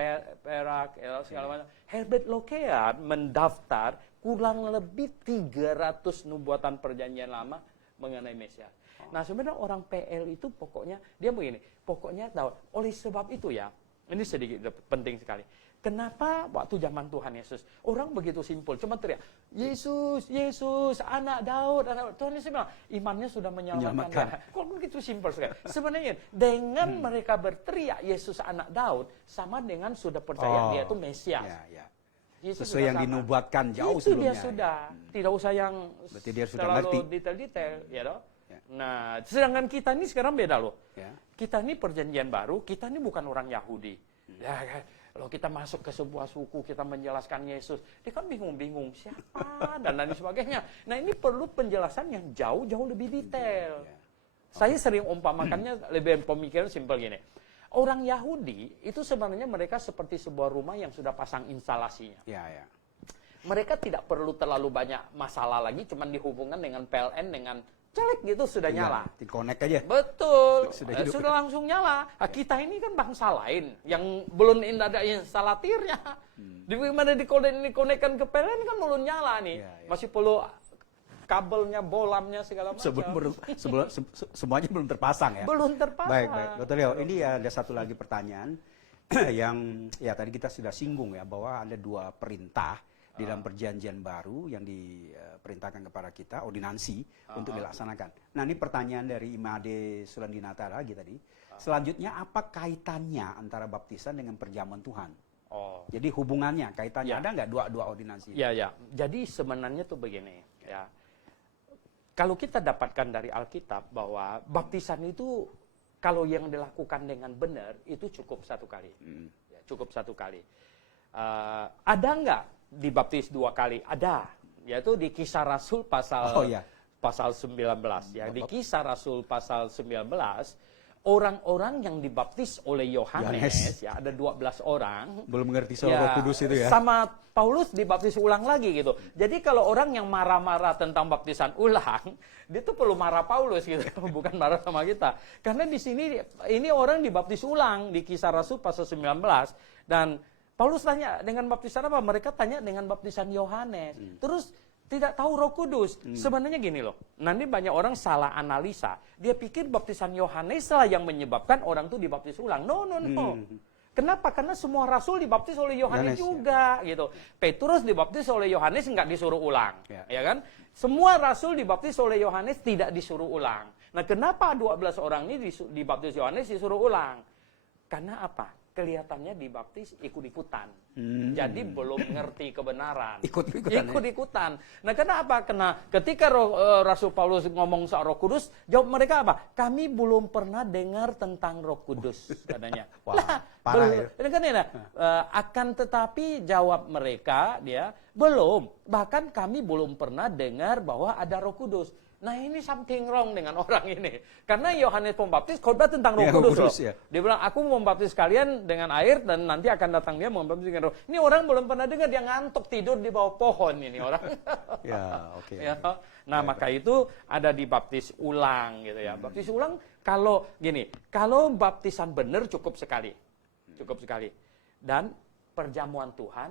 perak, segala macam. Herbert Lockyer mendaftar kurang lebih 300 nubuatan perjanjian lama mengenai Mesias. Nah, sebenarnya orang PL itu pokoknya dia begini, pokoknya tahu. Oleh sebab itu ya, ini sedikit penting sekali. Kenapa waktu zaman Tuhan Yesus orang begitu simpel, cuma teriak Yesus, Yesus, anak Daud, anak Tuhan Yesus bilang imannya sudah menyelamatkan. Kok begitu simpel sekali? Sebenarnya dengan mereka berteriak Yesus anak Daud sama dengan sudah percaya dia itu Mesias. Sesuai yang dinubuatkan jauh itu sebelumnya. Dia sudah, tidak usah yang berarti dia sudah terlalu ngerti detail-detail, ya toh. Nah, sedangkan kita ini sekarang beda loh. Ya. Kita ini perjanjian baru, kita ini bukan orang Yahudi. Ya, kalau kita masuk ke sebuah suku, kita menjelaskan Yesus, dia kan bingung-bingung siapa dan lain sebagainya. Nah, ini perlu penjelasan yang jauh-jauh lebih detail. Saya sering umpamakannya lebih pemikiran simpel gini. Orang Yahudi itu sebenarnya mereka seperti sebuah rumah yang sudah pasang instalasinya. Mereka tidak perlu terlalu banyak masalah lagi, cuma dihubungkan dengan PLN, dengan celek gitu sudah nyala. Connect aja. Betul, sudah langsung nyala. Nah, kita ini kan bangsa lain yang belum ada instalatirnya. Di mana dikonekkan ke PLN kan belum nyala nih. Masih perlu kabelnya, bolamnya segala macam. Semuanya belum terpasang ya. Belum terpasang. Baik. Dr. Leo, ini ada satu lagi pertanyaan yang ya tadi kita sudah singgung ya bahwa ada dua perintah di dalam perjanjian baru yang diperintahkan kepada kita, ordinansi untuk dilaksanakan. Nah, ini pertanyaan dari Imade Sulandinata lagi tadi. Selanjutnya, apa kaitannya antara baptisan dengan perjamuan Tuhan? Jadi hubungannya, kaitannya ada nggak dua ordinansi? Ya. Jadi sebenarnya tuh begini ya. Kalau kita dapatkan dari Alkitab bahwa baptisan itu kalau yang dilakukan dengan benar itu cukup satu kali. Ya, cukup satu kali. Ada nggak dibaptis dua kali? Ada. Yaitu di Kisah Rasul pasal 19 ya. Di Kisah Rasul pasal 19 orang-orang yang dibaptis oleh Yohanes ya, ada 12 orang. Belum mengerti soal Roh Kudus itu ya. Sama Paulus dibaptis ulang lagi gitu. Jadi kalau orang yang marah-marah tentang baptisan ulang, dia tuh perlu marah Paulus gitu, bukan marah sama kita. Karena di sini ini orang dibaptis ulang di Kisah Rasul pasal 19 dan Paulus tanya dengan baptisan apa? Mereka tanya dengan baptisan Yohanes. Terus tidak tahu Roh Kudus. Sebenarnya gini loh. Nanti banyak orang salah analisa. Dia pikir baptisan Yohanes lah yang menyebabkan orang itu dibaptis ulang. No. Kenapa? Karena semua rasul dibaptis oleh Yohanes juga gitu. Petrus dibaptis oleh Yohanes nggak disuruh ulang, ya kan? Semua rasul dibaptis oleh Yohanes tidak disuruh ulang. Nah, kenapa 12 orang ini dibaptis Yohanes disuruh ulang? Karena apa? Kelihatannya dibaptis ikut-ikutan. Jadi belum ngerti kebenaran. Ikut-ikutan. Nah, kenapa? Karena ketika Rasul Paulus ngomong soal Roh Kudus, jawab mereka apa? Kami belum pernah dengar tentang Roh Kudus, katanya. Parah ya. Akan tetapi jawab mereka, dia belum. Bahkan kami belum pernah dengar bahwa ada Roh Kudus. Nah, ini something wrong dengan orang ini. Karena Yohanes Pembaptis khotbah tentang Roh Kudus loh. Dia bilang, aku membaptis kalian dengan air dan nanti akan datang dia membaptis dengan roh. Ini orang belum pernah dengar, dia ngantuk tidur di bawah pohon ini orang. Nah, maka itu ada dibaptis ulang gitu ya. Baptis ulang kalau baptisan benar cukup sekali. Dan perjamuan Tuhan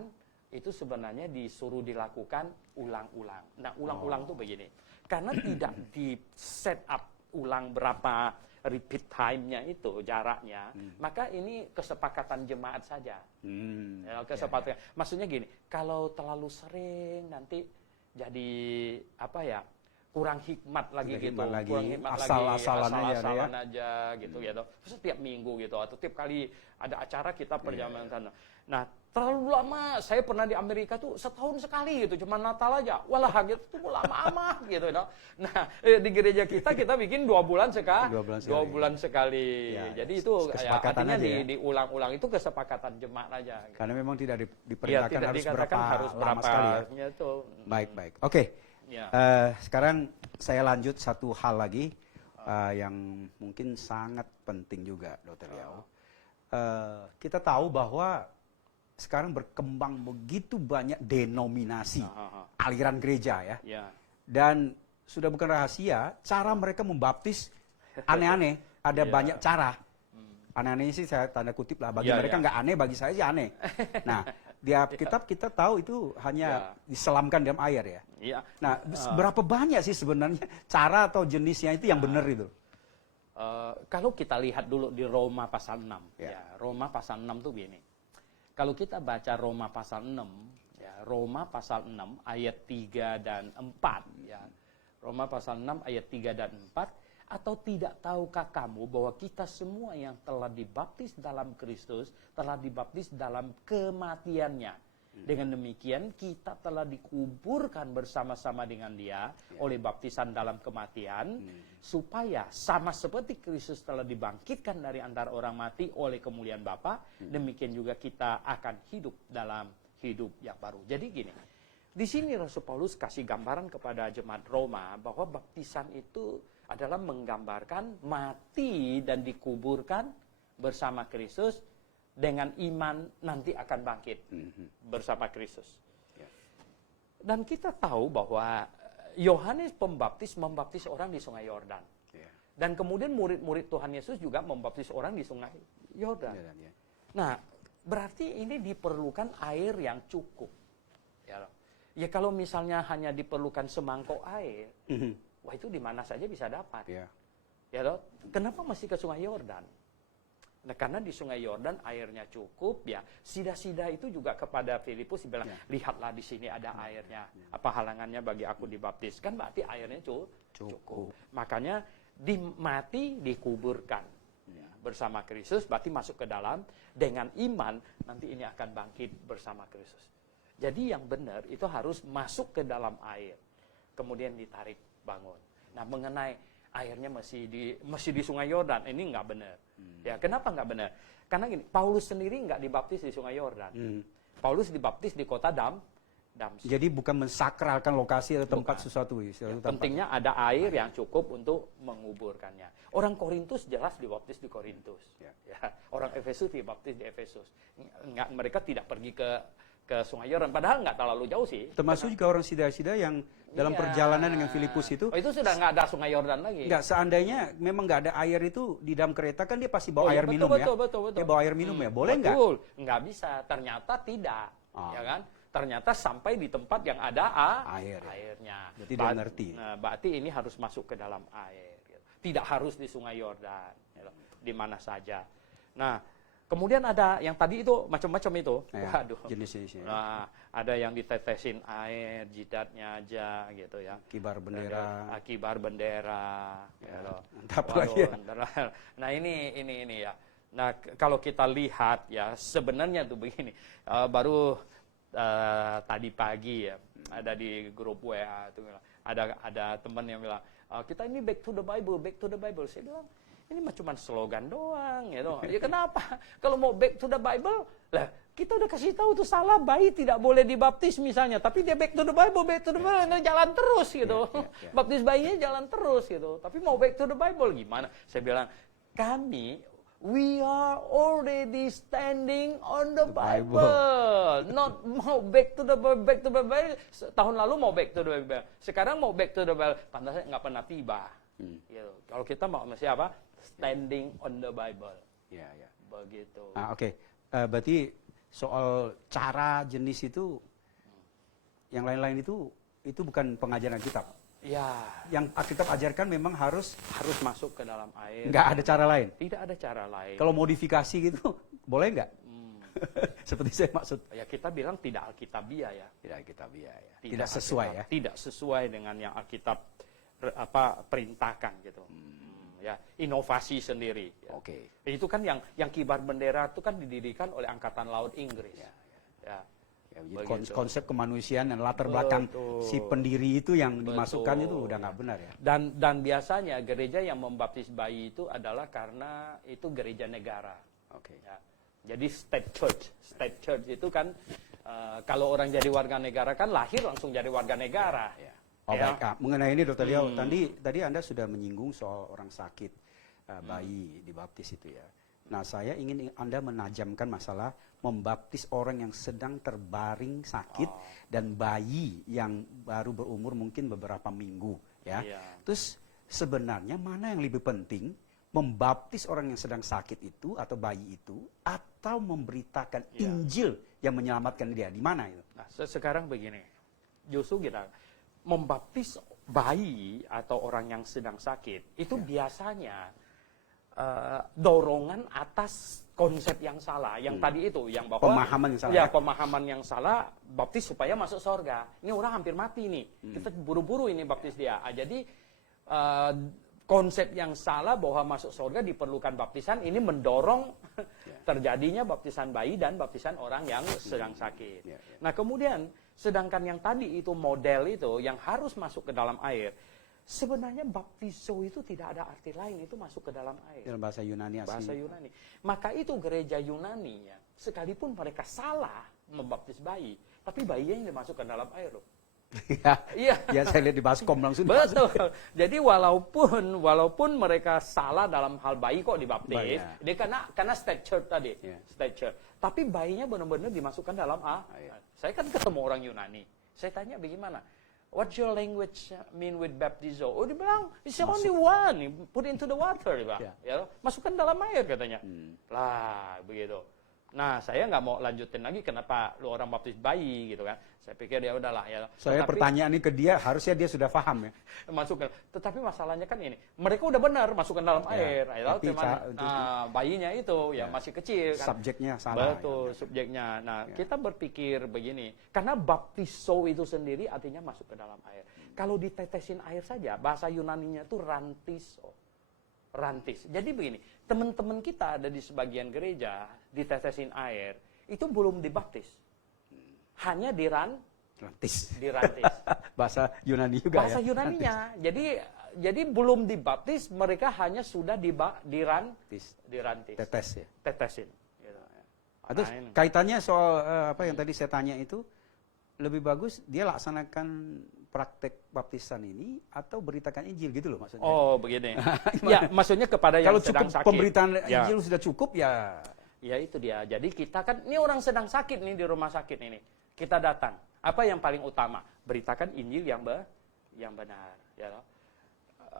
itu sebenarnya disuruh dilakukan ulang-ulang. Nah, ulang-ulang tuh begini. Karena tidak di set up ulang berapa repeat time-nya itu, jaraknya, maka ini kesepakatan jemaat saja. Maksudnya gini, kalau terlalu sering nanti jadi kurang hikmat lagi gitu, hikmat lagi, kurang hikmat asal-asalan lagi, aja, asal-asalan aja gitu gitu. Setiap minggu gitu atau tiap kali ada acara kita perjalanan sana. Nah, terlalu lama. Saya pernah di Amerika tuh setahun sekali gitu, cuma Natal aja. Walah gitu tuh lama amat gitu. Nah, di gereja kita bikin 2 bulan sekali. 2 bulan sekali. Ya, jadi itu kesepakatan artinya aja ya. diulang-ulang, itu kesepakatan jemaat aja. Gitu. Karena memang tidak Ya, diperintahkan tidak harus dikatakan harus lama berapa sekali ya. gitu. Baik. Oke. Ya. Sekarang saya lanjut satu hal lagi yang mungkin sangat penting juga, Dr. Liao. Kita tahu bahwa sekarang berkembang begitu banyak denominasi aliran gereja ya. Ya. Dan sudah bukan rahasia, cara mereka membaptis aneh-aneh. Ada banyak cara. Aneh-aneh sih saya tanda kutip lah. Bagi mereka nggak aneh, bagi saya sih aneh. Nah, di Alkitab kita tahu itu hanya diselamkan dalam air ya. Iya. Nah, berapa banyak sih sebenarnya cara atau jenisnya itu yang benar itu? Kalau kita lihat dulu di Roma pasal 6, Ya. ya, Roma pasal 6 tuh begini. Kalau kita baca Roma pasal 6, ya, Roma pasal 6 ayat 3 dan 4, ya. Roma pasal 6 ayat 3 dan 4, atau tidak tahukah kamu bahwa kita semua yang telah dibaptis dalam Kristus telah dibaptis dalam kematiannya. Dengan demikian kita telah dikuburkan bersama-sama dengan Dia oleh baptisan dalam kematian, supaya sama seperti Kristus telah dibangkitkan dari antara orang mati oleh kemuliaan Bapa, demikian juga kita akan hidup dalam hidup yang baru. Jadi gini, di sini Rasul Paulus kasih gambaran kepada jemaat Roma bahwa baptisan itu adalah menggambarkan mati dan dikuburkan bersama Kristus, dengan iman nanti akan bangkit bersama Kristus. Dan kita tahu bahwa Yohanes Pembaptis membaptis orang di Sungai Yordan. Dan kemudian murid-murid Tuhan Yesus juga membaptis orang di Sungai Yordan. Nah, berarti ini diperlukan air yang cukup. Ya kalau misalnya hanya diperlukan semangkok air, wah itu di mana saja bisa dapat. Ya loh, kenapa masih ke Sungai Yordan? Nah, karena di Sungai Yordan airnya cukup, ya. Sida-sida itu juga kepada Filipus bilang, lihatlah di sini ada airnya. Apa halangannya bagi aku dibaptis? Kan berarti airnya cukup. Makanya mati dikuburkan bersama Kristus, berarti masuk ke dalam dengan iman nanti ini akan bangkit bersama Kristus. Jadi yang benar itu harus masuk ke dalam air, kemudian ditarik bangun. Nah, mengenai airnya masih di Sungai Yordan, ini nggak benar. Ya, kenapa nggak benar? Karena gini, Paulus sendiri nggak dibaptis di Sungai Yordan. Paulus dibaptis di kota Damsyik. Jadi bukan mensakralkan lokasi atau tempat sesuatu. Pentingnya ada air yang cukup untuk menguburkannya. Orang Korintus jelas dibaptis di Korintus. Ya. Orang Efesus dibaptis di Efesus. Mereka tidak pergi ke Sungai Yordan, padahal nggak terlalu jauh sih. Termasuk juga orang Sida-sida yang dalam perjalanan dengan Filipus itu. Oh, itu sudah nggak ada Sungai Yordan lagi. Nggak, seandainya memang nggak ada air itu di dalam kereta kan dia pasti bawa air minum ya. Betul. Dia bawa air minum ya, boleh nggak? Betul, nggak bisa. Ternyata tidak, ya kan? Ternyata sampai di tempat yang ada airnya. Berarti dia ngerti. Nah, berarti ini harus masuk ke dalam air. Gitu. Tidak harus di Sungai Yordan, gitu. Di mana saja. Nah, kemudian ada yang tadi itu macam-macam itu. Waduh. Jenis-jenisnya. Nah, ada yang ditetesin air, jidatnya aja gitu ya. Kibar bendera. Kibar bendera. Gitu. Mantap lagi ya. Nah, ini ya. Nah, kalau kita lihat ya, sebenarnya tuh begini. Baru tadi pagi ya, ada di grup WA itu ada teman yang bilang, kita ini back to the Bible. Saya bilang, ini mah cuma slogan doang, gitu. Ya kenapa? Kalau mau back to the Bible, lah kita udah kasih tahu tuh salah, bayi tidak boleh dibaptis misalnya, tapi dia back to the Bible, jalan terus gitu. Baptis bayinya jalan terus gitu. Tapi mau back to the Bible gimana? Saya bilang, we are already standing on the Bible. Not mau back to the Bible. Tahun lalu mau back to the Bible. Sekarang mau back to the Bible. Tandanya nggak pernah tiba. Gitu. Kalau kita mau masih apa? Standing on the Bible. Ya. Begitu. Oke. Berarti soal cara jenis itu, yang lain-lain itu bukan pengajaran kitab. Ya. Yang Alkitab ajarkan memang harus masuk ke dalam air. Nggak ada cara lain. Tidak ada cara lain. Kalau modifikasi gitu, boleh nggak? Seperti saya maksud. Ya kita bilang tidak alkitabiah ya. Tidak alkitabiah ya. Tidak sesuai ya. Tidak sesuai dengan yang Alkitab perintahkan gitu. Ya, inovasi sendiri. Ya. Oke. Itu kan yang kibar bendera itu kan didirikan oleh Angkatan Laut Inggris. Ya. Ya, jadi Begitu. konsep kemanusiaan dan latar belakang si pendiri itu yang dimasukkan itu udah nggak benar ya. Dan biasanya gereja yang membaptis bayi itu adalah karena itu gereja negara. Oke. Ya. Jadi state church itu kan kalau orang jadi warga negara kan lahir langsung jadi warga negara. Ya. Oh, Ya. baik. Mengenai ini Dr. Liao, tadi Anda sudah menyinggung soal orang sakit bayi dibaptis itu ya. Nah, saya ingin Anda menajamkan masalah membaptis orang yang sedang terbaring sakit dan bayi yang baru berumur mungkin beberapa minggu ya. Iya. Terus sebenarnya mana yang lebih penting? Membaptis orang yang sedang sakit itu atau bayi itu atau memberitakan Injil yang menyelamatkan dia? Di mana itu? Nah, sekarang begini. Justru kita membaptis bayi atau orang yang sedang sakit itu biasanya dorongan atas konsep yang salah, yang tadi itu, yang bahwa Pemahaman yang salah, ya, ya? pemahaman yang salah, baptis supaya masuk surga. Ini orang hampir mati nih, kita buru-buru ini baptis dia. Jadi konsep yang salah bahwa masuk surga diperlukan baptisan ini mendorong terjadinya baptisan bayi dan baptisan orang yang sedang sakit. Nah, kemudian sedangkan yang tadi itu model itu yang harus masuk ke dalam air, sebenarnya baptizo itu tidak ada arti lain, itu masuk ke dalam air. Dalam bahasa Yunani asli. Bahasa Yunani. Maka itu gereja Yunani ya, sekalipun mereka salah membaptis bayi, tapi bayinya yang dimasukkan dalam air loh. Iya. Ya, saya lihat di Baskom langsung. Betul. Jadi walaupun mereka salah dalam hal bayi kok dibaptis, dia karena state church tadi, state church. Tapi bayinya benar-benar dimasukkan dalam air. Saya kan ketemu orang Yunani. Saya tanya bagaimana? What's your language mean with baptizo? Oh, dia bilang, it's only one. Put into the water, dia bilang. Ya, masukkan dalam air katanya. Lah, begitu. Nah, saya nggak mau lanjutin lagi kenapa lu orang baptis bayi gitu kan. Saya pikir ya udahlah ya. Saya pertanyaan ini ke dia, harusnya dia sudah paham ya. Masukkan. Tetapi masalahnya kan ini, mereka udah benar masukkan dalam air. Tapi bayinya itu ya masih kecil kan. Subjeknya salah. Betul, subjeknya. Nah, kita berpikir begini, karena baptizo itu sendiri artinya masuk ke dalam air. Kalau ditetesin air saja, bahasa Yunaninya itu rantiso. Rantis. Jadi begini, teman-teman kita ada di sebagian gereja ditetesin air, itu belum dibaptis. Hanya Rantis. dirantis. Bahasa Yunani juga Bahasa ya. Yunaninya. Jadi belum dibaptis, mereka hanya sudah dirantis. Tetes ya. Tetesin. Gitu. Atau kaitannya soal apa yang tadi saya tanya itu, lebih bagus dia laksanakan praktek baptisan ini atau beritakan Injil gitu loh maksudnya. Oh, begini. Ya, maksudnya kepada yang kalau sedang cukup sakit. Pemberitaan Injil sudah cukup ya. Ya itu dia. Jadi kita kan, ini orang sedang sakit nih di rumah sakit ini. Kita datang. Apa yang paling utama? Beritakan Injil yang benar. Ya,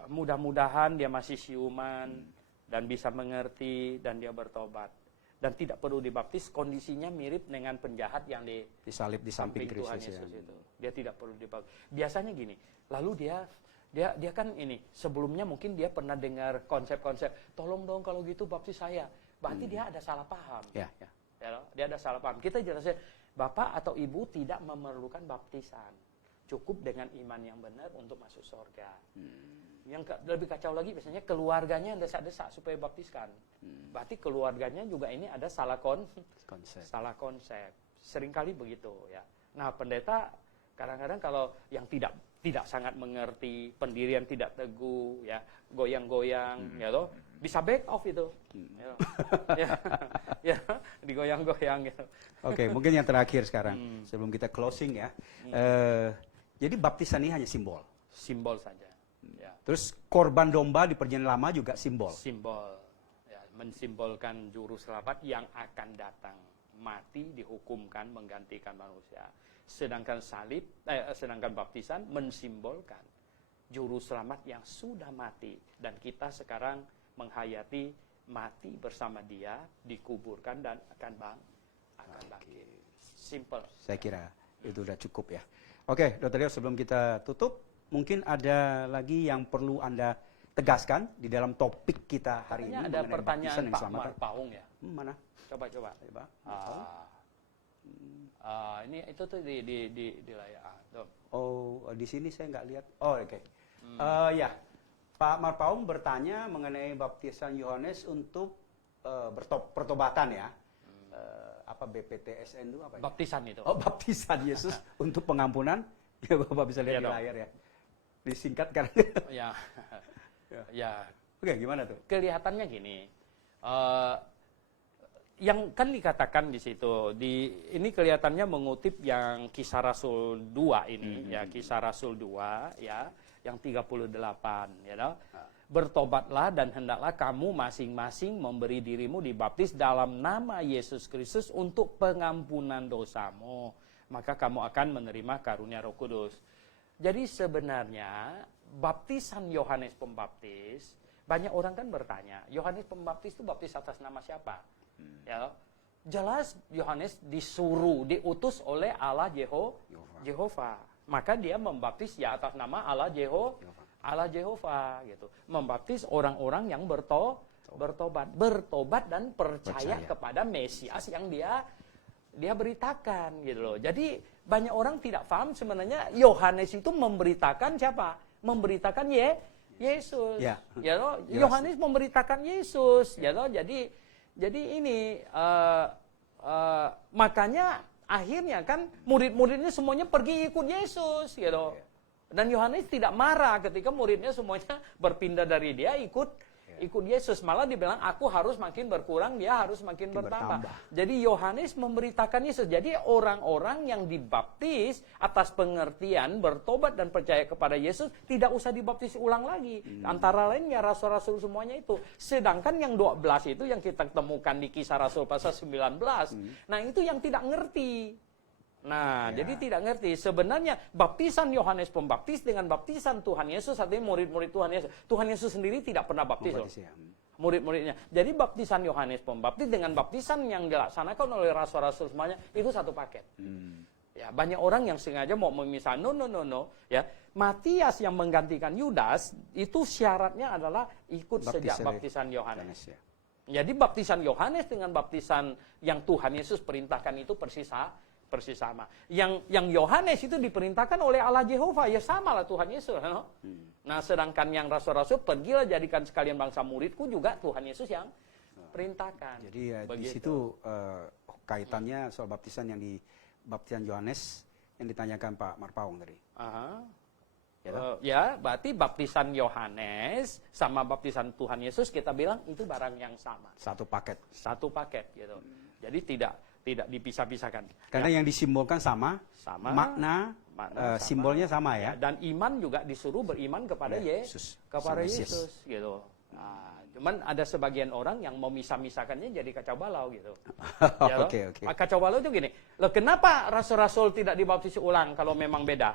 mudah-mudahan dia masih siuman dan bisa mengerti dan dia bertobat. Dan tidak perlu dibaptis, kondisinya mirip dengan penjahat yang disalib di samping Tuhan Kristus Yesus ya. itu. Dia tidak perlu dibaptis. Biasanya gini, lalu dia kan ini, sebelumnya mungkin dia pernah dengar konsep-konsep, tolong dong kalau gitu baptis saya. Berarti dia ada salah paham. Ya. Ya, dia ada salah paham. Kita jelasnya, Bapak atau Ibu tidak memerlukan baptisan. Cukup dengan iman yang benar untuk masuk surga. Yang lebih kacau lagi biasanya keluarganya yang desak-desak supaya baptiskan. Berarti keluarganya juga ini ada salah konsep. Seringkali begitu ya. Nah, pendeta kadang-kadang kalau yang tidak sangat mengerti, pendirian tidak teguh ya, goyang-goyang ya toh, bisa back off itu. Ya, digoyang-goyang gitu. Oke, mungkin yang terakhir sekarang sebelum kita closing ya. Jadi baptisan ini hanya simbol. Simbol saja. Ya. Terus korban domba di perjanjian lama juga simbol. Simbol. Ya, mensimbolkan juru selamat yang akan datang, mati, dihukumkan, menggantikan manusia. Sedangkan sedangkan baptisan mensimbolkan juru selamat yang sudah mati dan kita sekarang menghayati mati bersama dia, dikuburkan dan akan bangkit. Simple. Saya kira itu sudah cukup ya. Oke, Dr. Liao, sebelum kita tutup, mungkin ada lagi yang perlu Anda tegaskan di dalam topik kita hari ini. Ada pertanyaan Pak Marpaung ya. Mana? Coba. Ini itu tuh di layar. Oh, di sini saya nggak lihat. Oh, oke. Ya, Pak Marpaung bertanya mengenai baptisan Yohanes untuk pertobatan ya. Apa BPTSN itu apa? Baptisan itu. Oh, baptisan Yesus untuk pengampunan. Ya, Bapak bisa lihat Iya di dong. layar ya. Disingkat karena. Ya, ya. Oke, gimana tuh? Kelihatannya gini. Yang kan dikatakan di situ, ini kelihatannya mengutip yang Kisah Rasul 2 ini, ya Kisah Rasul 2 ya, yang 38 ya toh. Bertobatlah dan hendaklah kamu masing-masing memberi dirimu dibaptis dalam nama Yesus Kristus untuk pengampunan dosamu, maka kamu akan menerima karunia Roh Kudus. Jadi sebenarnya baptisan Yohanes Pembaptis, banyak orang kan bertanya, Yohanes Pembaptis itu baptis atas nama siapa? Ya, jelas Yohanes diutus oleh Allah Yehova. Maka dia membaptis ya atas nama Allah Yehova gitu. Membaptis orang-orang yang bertobat dan percaya kepada Mesias yang dia beritakan gitu loh. Jadi banyak orang tidak paham sebenarnya Yohanes itu memberitakan siapa? Memberitakan Yesus. Ya loh, Yohanes memberitakan Yesus, ya loh. Jadi ini makanya akhirnya kan murid-muridnya semuanya pergi ikut Yesus gitu. Dan Yohanes tidak marah ketika muridnya semuanya berpindah dari dia ikut Yesus. Malah dibilang aku harus makin berkurang, dia harus makin bertambah. Jadi Yohanes memberitakan Yesus. Jadi orang-orang yang dibaptis atas pengertian bertobat dan percaya kepada Yesus tidak usah dibaptis ulang lagi. Antara lainnya rasul-rasul semuanya itu. Sedangkan yang 12 itu yang kita temukan di Kisah Rasul pasal 19. Nah, itu yang tidak ngerti. Nah, jadi tidak ngerti. Sebenarnya baptisan Yohanes Pembaptis dengan baptisan Tuhan Yesus, artinya murid-murid Tuhan Yesus. Tuhan Yesus sendiri tidak pernah baptis loh. Murid-muridnya. Jadi baptisan Yohanes Pembaptis dengan baptisan yang dilaksanakan oleh rasul-rasul semuanya itu satu paket. Ya, banyak orang yang sengaja mau memisah. No. Ya, Matias yang menggantikan Yudas itu syaratnya adalah ikut sejak baptisan Yohanes. Jadi baptisan Yohanes dengan baptisan yang Tuhan Yesus perintahkan itu persis sama. Yang Yohanes itu diperintahkan oleh Allah Yehova, ya sama lah Tuhan Yesus. No? Nah, sedangkan yang rasul-rasul pergilah jadikan sekalian bangsa muridku juga Tuhan Yesus yang perintahkan. Jadi di situ kaitannya soal baptisan yang di baptisan Yohanes yang ditanyakan Pak Marpaung tadi. Ya, berarti baptisan Yohanes sama baptisan Tuhan Yesus kita bilang itu barang yang sama. Satu paket gitu. Jadi tidak dipisah-pisahkan. Karena yang disimbolkan sama. Makna sama, simbolnya sama ya. Dan iman juga disuruh beriman kepada Yesus gitu. Nah, cuman ada sebagian orang yang mau misah-misahkannya jadi kacau balau gitu. Oke. Kacau balau itu gini, loh kenapa rasul-rasul tidak dibaptis ulang kalau memang beda?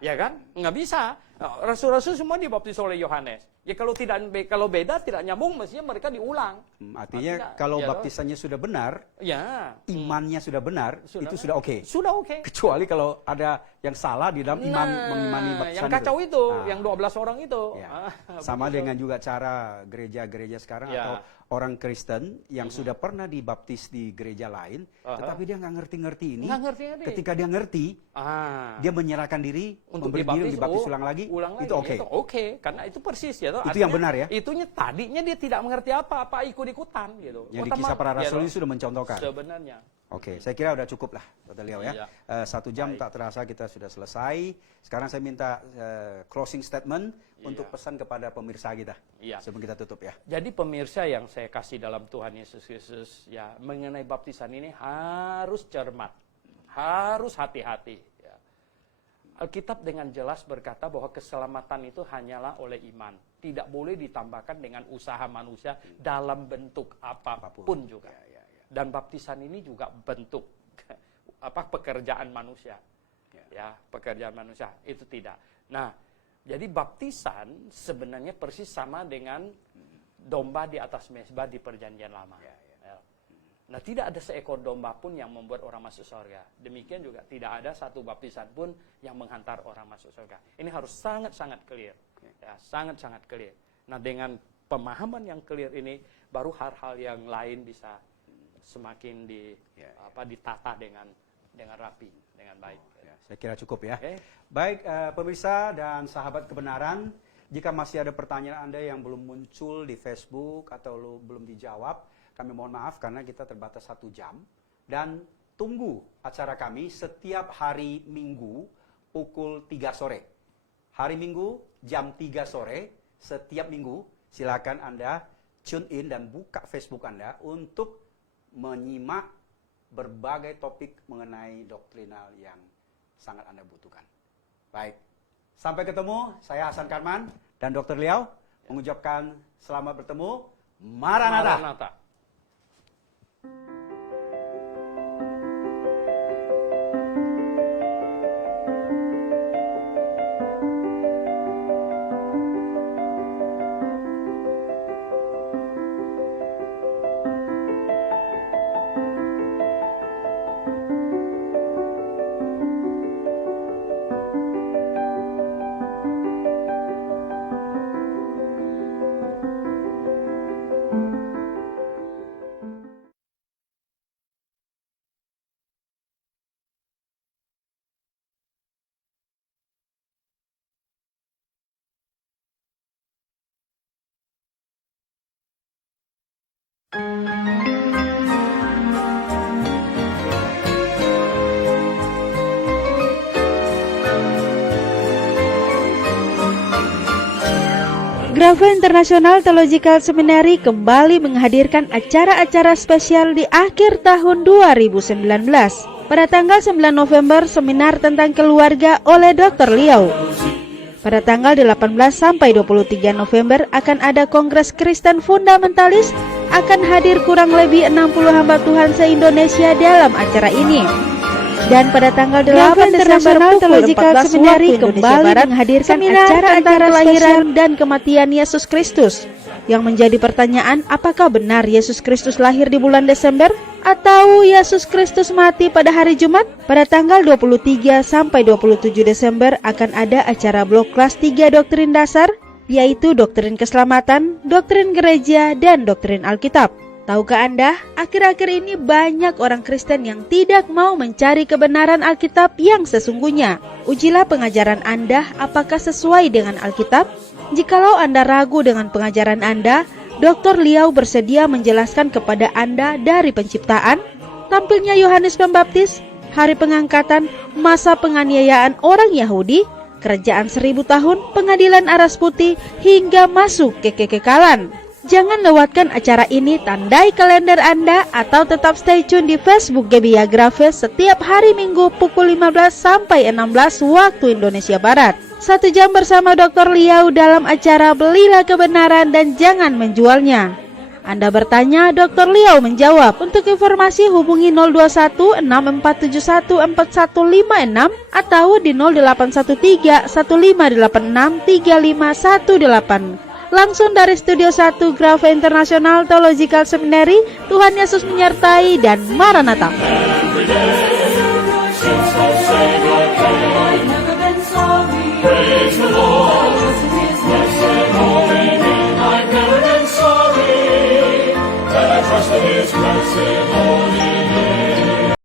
Ya kan? Nggak bisa. Rasul-rasul semua dibaptis oleh Yohanes. Ya kalau beda tidak nyambung, mestinya mereka diulang. Artinya kalau baptisannya sudah benar, imannya sudah benar, itu sudah oke. Sudah oke. Kecuali kalau ada yang salah di dalam mengimani baptisan yang kacau itu, yang 12 orang itu. Sama dengan juga cara gereja-gereja sekarang atau orang Kristen yang sudah pernah dibaptis di gereja lain, tetapi dia nggak ngerti-ngerti ini. Ketika dia ngerti, dia menyerahkan diri untuk dibaptis ulang lagi, itu oke. Itu oke, karena itu persis ya. Itu yang benar ya. Itunya tadinya dia tidak mengerti apa ikut-ikutan gitu. Yang di Kisah Para Rasul ini sudah mencontohkan. Sebenarnya. Oke, saya kira udah cukup lah, Dr. Leo ya. 1 jam tak terasa kita sudah selesai. Sekarang saya minta closing statement untuk pesan kepada pemirsa kita sebelum kita tutup ya. Jadi pemirsa yang saya kasih dalam Tuhan Yesus Kristus ya, mengenai baptisan ini harus cermat, harus hati-hati. Ya. Alkitab dengan jelas berkata bahwa keselamatan itu hanyalah oleh iman, tidak boleh ditambahkan dengan usaha manusia dalam bentuk apapun juga. Dan baptisan ini juga bentuk pekerjaan manusia. Ya, pekerjaan manusia itu tidak. Nah, jadi baptisan sebenarnya persis sama dengan domba di atas mezbah di Perjanjian Lama. Nah, tidak ada seekor domba pun yang membuat orang masuk surga. Demikian juga tidak ada satu baptisan pun yang menghantar orang masuk surga. Ini harus sangat-sangat clear. Ya, sangat-sangat clear. Nah, dengan pemahaman yang clear ini baru hal-hal yang lain bisa semakin ditata dengan rapi, dengan baik. Saya kira cukup ya. Baik pemirsa dan sahabat kebenaran, Jika masih ada pertanyaan Anda yang belum muncul di Facebook atau belum dijawab, kami mohon maaf karena kita terbatas 1 jam. Dan tunggu acara kami setiap hari Minggu pukul 3 sore. Hari Minggu jam 3 sore setiap minggu, silakan Anda tune in dan buka Facebook Anda untuk menyimak berbagai topik mengenai doktrinal yang sangat Anda butuhkan. Baik, sampai ketemu. Saya Hasan Karman dan Dr. Liao mengucapkan selamat bertemu. Maranatha. Maranatha. Grafe International Theological Seminary kembali menghadirkan acara-acara spesial di akhir tahun 2019. Pada tanggal 9 November, seminar tentang keluarga oleh Dr. Liao. Pada tanggal 18 sampai 23 November akan ada Kongres Kristen Fundamentalis, akan hadir kurang lebih 60 hamba Tuhan se-Indonesia dalam acara ini. Dan pada tanggal 8 Desember pukul 14 Seminari kembali menghadirkan acara kelahiran dan kematian Yesus Kristus. Yang menjadi pertanyaan, apakah benar Yesus Kristus lahir di bulan Desember? Atau Yesus Kristus mati pada hari Jumat? Pada tanggal 23 sampai 27 Desember akan ada acara blok kelas 3 doktrin dasar, yaitu doktrin keselamatan, doktrin gereja, dan doktrin Alkitab. Tahukah Anda, akhir-akhir ini banyak orang Kristen yang tidak mau mencari kebenaran Alkitab yang sesungguhnya. Ujilah pengajaran Anda apakah sesuai dengan Alkitab. Jikalau Anda ragu dengan pengajaran Anda, Dr. Liao bersedia menjelaskan kepada Anda dari penciptaan, tampilnya Yohanes Pembaptis, hari pengangkatan, masa penganiayaan orang Yahudi, kerajaan 1000 tahun, pengadilan aras putih, hingga masuk ke kekekalan. Jangan lewatkan acara ini, tandai kalender Anda atau tetap stay tune di Facebook GBI Grafe setiap hari Minggu pukul 15 sampai 16 waktu Indonesia Barat. 1 jam bersama Dr. Liao dalam acara Belilah Kebenaran dan Jangan Menjualnya. Anda bertanya, Dr. Liao menjawab. Untuk informasi hubungi 021 6471 4156 atau di 0813 1586 3518. Langsung dari Studio 1 Grafe International Theological Seminary. Tuhan Yesus menyertai dan Maranatha.